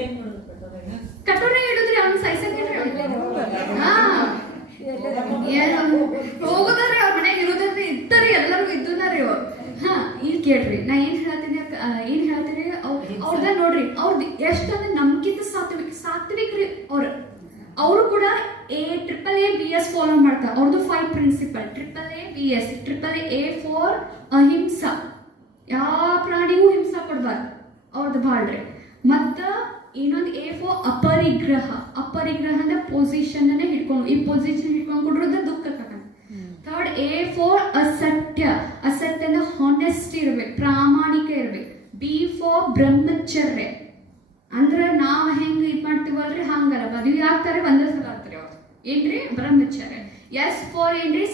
ಕಟೋರ ಇಡುದ್ರಿ ಅವ್ನ ಸಾಯ್ಸಕ್ಕಿಲ್ರಿ. ಹೋಗುದಾರೆ ಅವ್ರ ಮನೆಗೆ ಇರೋದ್ರಿ ಇದ್ದರಿ ಎಲ್ಲರಿಗೂ ಇದ್ದನಾರಿ ಅವ್ರು. ಇಲ್ಲಿ ಕೇಳ್ರಿ, ನಾ ಏನ್ ಹೇಳ್ತೀನಿ ಅವ್ರದ ನೋಡ್ರಿ, ಅವ್ರದ್ದು ಎಷ್ಟಂದ್ರೆ ನಮ್ಗಿಂತ ಸಾತ್ವಿಕ್ ರೀ ಅವರು ಕೂಡ AAA-BS ಫಾಲೋ ಮಾಡ್ತಾರೆ. ಅವ್ರದ್ದು 5 ಪ್ರಿನ್ಸಿಪಲ್ AAA-BS. AAA ಫಾರ್ ಅಹಿಂಸಾ, ಯಾವ ಪ್ರಾಣಿಗೂ ಹಿಂಸಾ ಕೊಡ್ಬಾರ್ದು ಅವ್ರದ್ದು ಭಾಳ್ರಿ. ಮತ್ತ ಇನ್ನೊಂದು A ಫಾರ್ ಅಪರಿಗ್ರಹ ಅಂದ್ರೆ ಪೊಸಿಷನ್ ಅನ್ನೇ ಹಿಡ್ಕೊಂಡು, ಈ ಪೊಸಿಷನ್ ಹಿಡ್ಕೊಂಡು ಕೊಡ್ರದ ದುಃಖ ತಗೊಂಡು. ಥರ್ಡ್ A ಫಾರ್ ಅಸತ್ಯ ಅಂದ್ರೆ ಹಾನೆಸ್ಟ್ ಇರ್ಬೇಕು, ಪ್ರಾಮಾಣಿಕ ಇರ್ಬೇಕು. B ಫಾರ್ ಬ್ರಹ್ಮಚರ್ಯ ಅಂದ್ರೆ ನಾವ್ ಹೆಂಗ್ ಇದ್ ಮಾಡ್ತೀವಲ್ರಿ ಹಂಗಲ್ಲ, ಮದುವೆ ಆಗ್ತಾರೆ ಒಂದೇ ಸಲ ಆಗ್ತಾರೆ ಅವ್ರು ಏನ್ರಿ ಬ್ರಹ್ಮಚರ್ಯ. S ಫಾರ್ ಏನ್ರಿ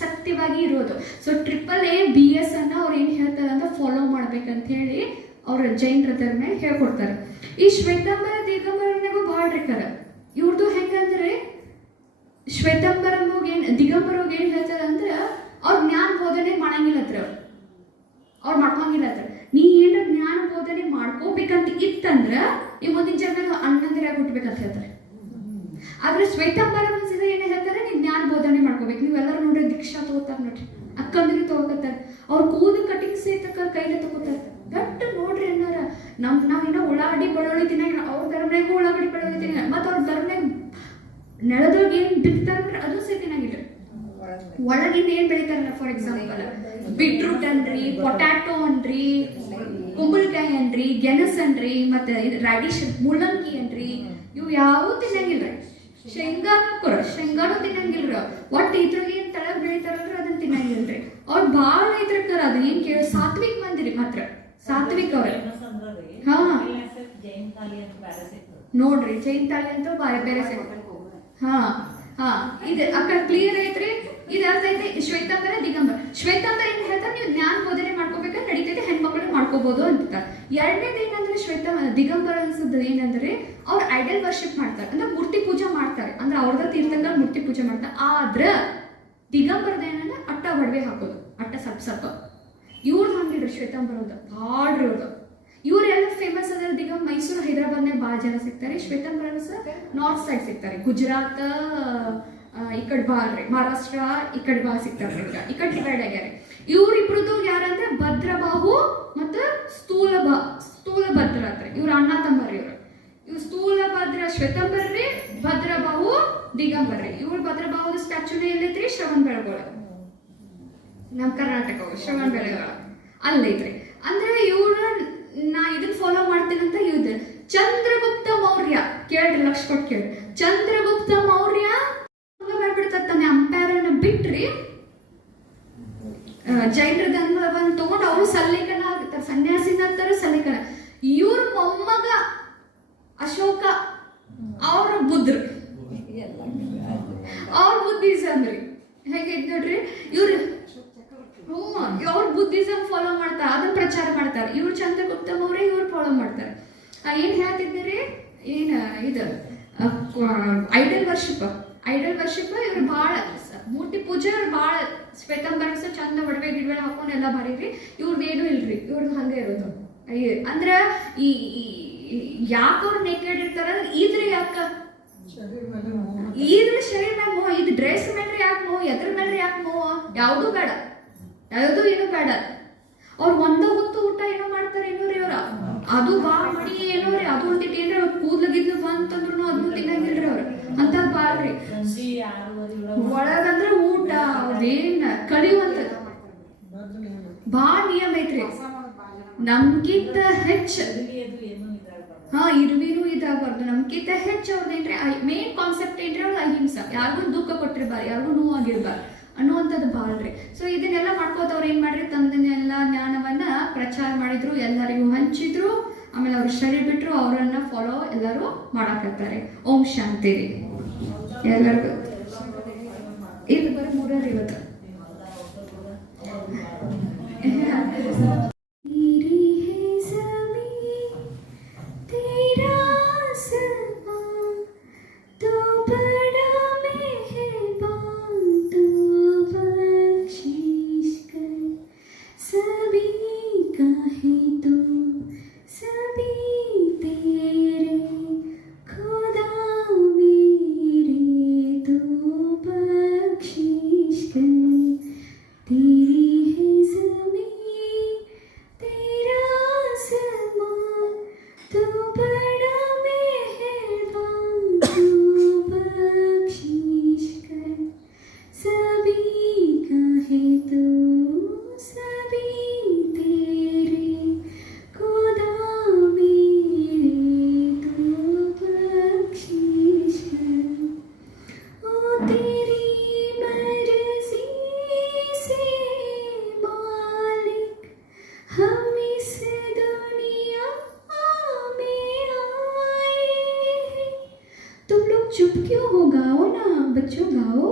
ಸತ್ಯವಾಗಿ ಇರೋದು. ಸೊ AAA-BS ಅನ್ನ ಅವ್ರು ಏನ್ ಹೇಳ್ತಾರೆ ಅಂದ್ರೆ ಫಾಲೋ ಮಾಡ್ಬೇಕಂತ ಹೇಳಿ ಅವ್ರ ಜೈನರ ಧರ್ಮ ಹೇಳ್ಕೊಡ್ತಾರೆ. ಈ ಶ್ವೇತಾಂಬರ ದಿಗಂಬರನಿಗೂ ಭಾಳ ರೇಖರ. ಇವ್ರದ್ದು ಹೆಂಗಂದ್ರೆ ದಿಗಂಬರೋಗ್ ಏನ್ ಹೇಳ್ತಾರ ಅಂದ್ರೆ ಅವ್ರ ಜ್ಞಾನ ಬೋಧನೆ ಮಾಡಂಗಿಲ್ಲತ್ರ, ಅವ್ರು ಮಾಡ್ಕೊಂಗಿಲ್ಲತ್ರ. ನೀ ಏನಾರ ಜ್ಞಾನ ಬೋಧನೆ ಮಾಡ್ಕೋಬೇಕಂತ ಇತ್ತಂದ್ರ ಈ ಮುಂದಿನ ಜನ್ಮದಾಗ ಅಣ್ಣಂದಿರಾಗಿ ಹುಟ್ಬೇಕಂತ ಹೇಳ್ತಾರೆ. ಆದ್ರೆ ಶ್ವೇತಾಂಬರ ಮನ್ಸಿದ ಏನ್ ಹೇಳ್ತಾರೆ, ನೀವ್ ಜ್ಞಾನ ಬೋಧನೆ ಮಾಡ್ಕೋಬೇಕು. ನೀವೆಲ್ಲರೂ ನೋಡ್ರಿ ದೀಕ್ಷಾ ತಗೋತಾರ ನೋಡ್ರಿ, ಅಕ್ಕಂದ್ರಿ ತಗೋತಾರ, ಅವ್ರ ಕೂದಲು ಕಟಿಂಗ್ ಸೇತಕ್ಕ ಕೈಲೇ ತಗೋತಾರ. ದಟ್ಟ ನೋಡ್ರಿ ಅನ್ನಾರ ನಾವಿನ್ನ ಉಳ್ಳಾಗಡ್ಡಿ ಬೆಳ್ಳುಳ್ಳಿ ತಿನ್ನಂಗಿಲ್ಲ, ಅವ್ರ ಧರ್ಮನಾಗೂ ಉಳ್ಳಾಗಡ್ಡಿ ಬೆಳ್ಳುಳ್ಳಿ ತಿನ್ನಂಗಿಲ್ಲ. ಮತ್ತ ಅವ್ರ ಧರ್ಮನಾಗ ನೆಲದಾಗ ಏನ್ ಬಿತ್ತಾರ ಅದು ಸೇ ತಿನ್ನಂಗಿಲ್ಲ. ಒಳಗಿಂದ ಏನ್ ಬೆಳಿತಾರಲ್ಲ, ಫಾರ್ ಎಕ್ಸಾಂಪಲ್ ಬೀಟ್ರೂಟ್ ಅನ್ರಿ, ಪೊಟ್ಯಾಟೊ ಅನ್ರಿ, ಕುಂಬಳಕಾಯಿ ಅನ್ರಿ, ಗೆಣಸ್ ಅನ್ರಿ, ಮತ್ತೆ ರಾಡಿಶ್ ಮುಳ್ಳಂಗಿ ಅನ್ರಿ, ಇವು ಯಾವೂ ತಿನ್ನಂಗಿಲ್ರಿ. ಶೇಂಗಾನು ತಿನ್ನಂಗಿಲ್ರಿ. ಒಟ್ಟು ಇದ್ರಾಗ ಏನ್ ತಳಗ್ ಬೆಳಿತಾರಲ್ರಿ ಅದನ್ನ ತಿನ್ನಂಗಿಲ್ರಿ. ಅವ್ರ ಬಾಳ ಇದ್ರಕರ ಅದು ಏನ್ ಕೇಳ ಸಾತ್ವಿಕ್ ಮಂದಿರಿ, ಮಾತ್ರ ಸಾತ್ವಿಕ್ ಅವ್ರ. ನೋಡ್ರಿ ಜೈನ್ ತಾಳಿ ಅಂತ ಬೇರೆ ಇದು ಅಕ್ಕ ಕ್ಲಿಯರ್ ಐತ್ರಿ. ಇದು ಅರ್ಥ ಐತಿ. ಶ್ವೇತಾಂಬರ ದಿಗಂಬರ. ಶ್ವೇತಾಂಬರ ಏನ್ ಹೇಳ್ತಾರೆ, ನೀವು ಜ್ಞಾನ ಬೋಧನೆ ಮಾಡ್ಕೋಬೇಕಂದ್ರೆ ನಡೀತೈತೆ, ಹೆಣ್ಮಕ್ಳು ಮಾಡ್ಕೋಬಹುದು ಅಂತಾರೆ. ಎರಡನೇದು ಏನಂದ್ರೆ ದಿಗಂಬರ ಅನ್ಸದ್ದು ಏನಂದ್ರೆ ಅವ್ರು ಐಡಲ್ ವರ್ಷಿಪ್ ಮಾಡ್ತಾರೆ, ಅಂದ್ರೆ ಮೂರ್ತಿ ಪೂಜೆ ಮಾಡ್ತಾರೆ, ಅಂದ್ರೆ ಅವ್ರದ ತೀರ್ಥಂಕರ್ ಮೂರ್ತಿ ಪೂಜೆ ಮಾಡ್ತಾರೆ. ಆದ್ರ ದಿಗಂಬರದ ಏನಂದ್ರೆ ಅಟ್ಟ ಒಡವೆ ಹಾಕೋದು, ಅಟ್ಟ ಸಪ್ಪ ಇವ್ರದ್ದು ಹಂಗಿಡ್ರಿ. ಶ್ವೇತಾಂಬರದ ಭಾಳ್ರಿ ಅವ್ರದ್ದು. ಇವ್ರೆಲ್ಲ ಫೇಮಸ್ ಅದ. ಮೈಸೂರು ಹೈದರಾಬಾದ್ನಾಗ ಭಾಳ ಜನ ಸಿಗ್ತಾರೆ. ಶ್ವೇತಾಂಬರ ನಾರ್ತ್ ಸೈಡ್ ಸಿಗ್ತಾರೆ, ಗುಜರಾತ್ ಈ ಕಡೆ ಬಾಳ್ರಿ, ಮಹಾರಾಷ್ಟ್ರ ಈ ಕಡೆ ಬಾ ಸಿಗ್ತಾರೆ. ಈ ಕಡೆ ಡಿವೈಡ್ ಆಗ್ಯಾರ. ಇವ್ರಿಬ್ರದ್ದು ಯಾರಂದ್ರೆ ಭದ್ರಬಾಹು ಮತ್ತು ಸ್ಥೂಲಭದ್ರ ಅಂತ ಇವ್ರ ಅಣ್ಣ ತಮ್ಮರಿ. ಇವ್ರು ಸ್ಥೂಲಭದ್ರ ಶ್ವೇತಾಂಬರ್ರಿ, ಭದ್ರಬಾಹು ದಿಗಂಬರ್ರಿ. ಇವ್ರು ಭದ್ರಬಾಹುದ ಸ್ಟ್ಯಾಚ್ಯೂನೇ ಎಲ್ಲೈತ್ರಿ, ಶ್ರವಣ ಬೆಳಗೊಳ, ನಮ್ಮ ಕರ್ನಾಟಕ ಶ್ರವಣ ಬೆಳಗೊಳ ಅಲ್ಲೈತ್ರಿ. ಅಂದ್ರೆ ಇವ್ರ ನಾ ಇದನ್ನ ಫಾಲೋ ಮಾಡ್ತೇನಂತ ಇವ್ದು ಚಂದ್ರಗುಪ್ತ ಮೌರ್ಯ. ಕೇಳ್ರಿ, ಲಕ್ಷ ಕೊಟ್ಟು ಕೇಳ್ರಿ. ಚಂದ್ರಗುಪ್ತ ಮೌರ್ಯ ಮಾಡ್ಬಿಡ್ತಾನೆ ಅಂಪೈರನ್ನ ಬಿಟ್ರಿ, ಜೈನರ ಧರ್ಮವನ್ನು ತಗೊಂಡು ಅವರು ಸಲ್ಲೇಖನ ಆಗ್ತಾರೆ, ಸನ್ಯಾಸಿನ ಅಂತಾರೆ ಸಲ್ಲೇಖನ. ಇವ್ರ ಮೊಮ್ಮಗ ಅಶೋಕ ಅವ್ರ ಬುದ್ಧರು, ಅವ್ರ ಬುದ್ಧಿಸಮ್ ರೀ. ಹೇಗೆ ನೋಡ್ರಿ, ಇವ್ರು ಅವ್ರ ಬುದ್ಧಿಸಮ್ ಫಾಲೋ ಮಾಡ್ತಾರೆ, ಅದನ್ನ ಪ್ರಚಾರ ಮಾಡ್ತಾರೆ. ಇವ್ರು ಚಂದ್ರಗುಪ್ತ ಮೌರ್ಯ ಇವ್ರು ಫಾಲೋ ಮಾಡ್ತಾರೆ. ಏನ್ ಹೇಳ್ತಿದ್ದೀರಿ, ಏನ್ ಇದು ಐಡಲ್ ವರ್ಷಿಪ್ ಇವ್ರು ಭಾಳ ಮೂರ್ತಿ ಪೂಜೆ ಅವ್ರು ಭಾಳ. ಶ್ವೇತಾಂಬರ ಚಂದ ಒಡವೆ ಗಿಡವೆ ಹಾಕೊಂಡು ಎಲ್ಲ ಬರೀರಿ. ಇವ್ರದ್ದು ಏನು ಇಲ್ರಿ, ಇವ್ರದ್ದು ಹಂಗೆ ಇರೋದು. ಅಂದ್ರ ಈ ಯಾಕೆ ಅವ್ರು ನೇಕೆಡ್ ಇರ್ತಾರ, ಇದ್ರಿ ಯಾಕ ಇದ್ರ ಶರೀರ ಮ್ಯಾಗ ಮೋಹ, ಇದು ಡ್ರೆಸ್ ಮೇಲ್ರಿ ಯಾಕೆ ಮೋಹ, ಎದ್ರ ಮೇಲ್ರಿ ಯಾಕೆ ಮೋಹ? ಯಾವುದು ಬೇಡ, ಯಾವುದು ಏನು ಬೇಡ. ಅವ್ರು ಒಂದ ಹೊತ್ತು ಊಟ ಏನೋ ಮಾಡ್ತಾರೆ ಏನೋ ರೀ ಅವ್ರ, ಅದು ಬಾ ಮಾಡಿ ಏನೋ ರೀ, ಅದು ಒಂದಿಟ್ಟು ಏನ್ರಿ ಅವ್ರ ಕೂದ್ಲಗಿದ್ಲು ಬಂತಂದ್ರು ಅದನ್ನು ತಿನ್ನಂಗಿಲ್ರಿ ಅವ್ರ ಅಂತ ಬಾಳ್ರಿ. ಒಳಗಂದ್ರ ಊಟ ಅವ್ರೇನ್ ಕಳಿಯುವಂತದ್ದು ಬಾಳ ನಿಯಮ ಐತ್ರಿ. ನಮ್ಗಿಂತ ಹೆಚ್ಚ ಇರುವಿನೂ ಇದಾಗಬಾರ್ದು, ನಮ್ಗಿಂತ ಹೆಚ್ಚು ಅವ್ರದ್ದೇನ್ರಿ ಮೇನ್ ಕಾನ್ಸೆಪ್ಟ್ ಏನ್ರಿ ಅವ್ರ ಅಹಿಂಸಾ, ಯಾರಿಗೂ ದುಃಖ ಕೊಟ್ಟಿರ್ಬಾರ್ದು, ಯಾರಿಗೂ ನೋವಾಗಿರ್ಬಾರ್ದು ಅನ್ನುವಂಥದ್ದು ಬಾಳ್ರಿ. ಸೊ ಇದನ್ನೆಲ್ಲ ಮಾಡ್ಕೋತ ಅವ್ರು ಏನ್ ಮಾಡ್ರಿ, ತಂದನ್ನೆಲ್ಲ ಜ್ಞಾನವನ್ನ ಪ್ರಚಾರ ಮಾಡಿದ್ರು, ಎಲ್ಲರಿಗೂ ಹಂಚಿದ್ರು, ಆಮೇಲೆ ಅವ್ರು ಸ್ಟಡಿ ಬಿಟ್ರು, ಅವರನ್ನ ಫಾಲೋ ಎಲ್ಲರೂ ಮಾಡಾಕತ್ತಾರೆ. ಓಂ ಶಾಂತಿ ರೀ ಎಲ್ಲರಿಗೂ. ಇದು ಬರೀ 3 ಇವತ್ತು. चुप क्यों हो, गाओ ना बच्चों, गाओ.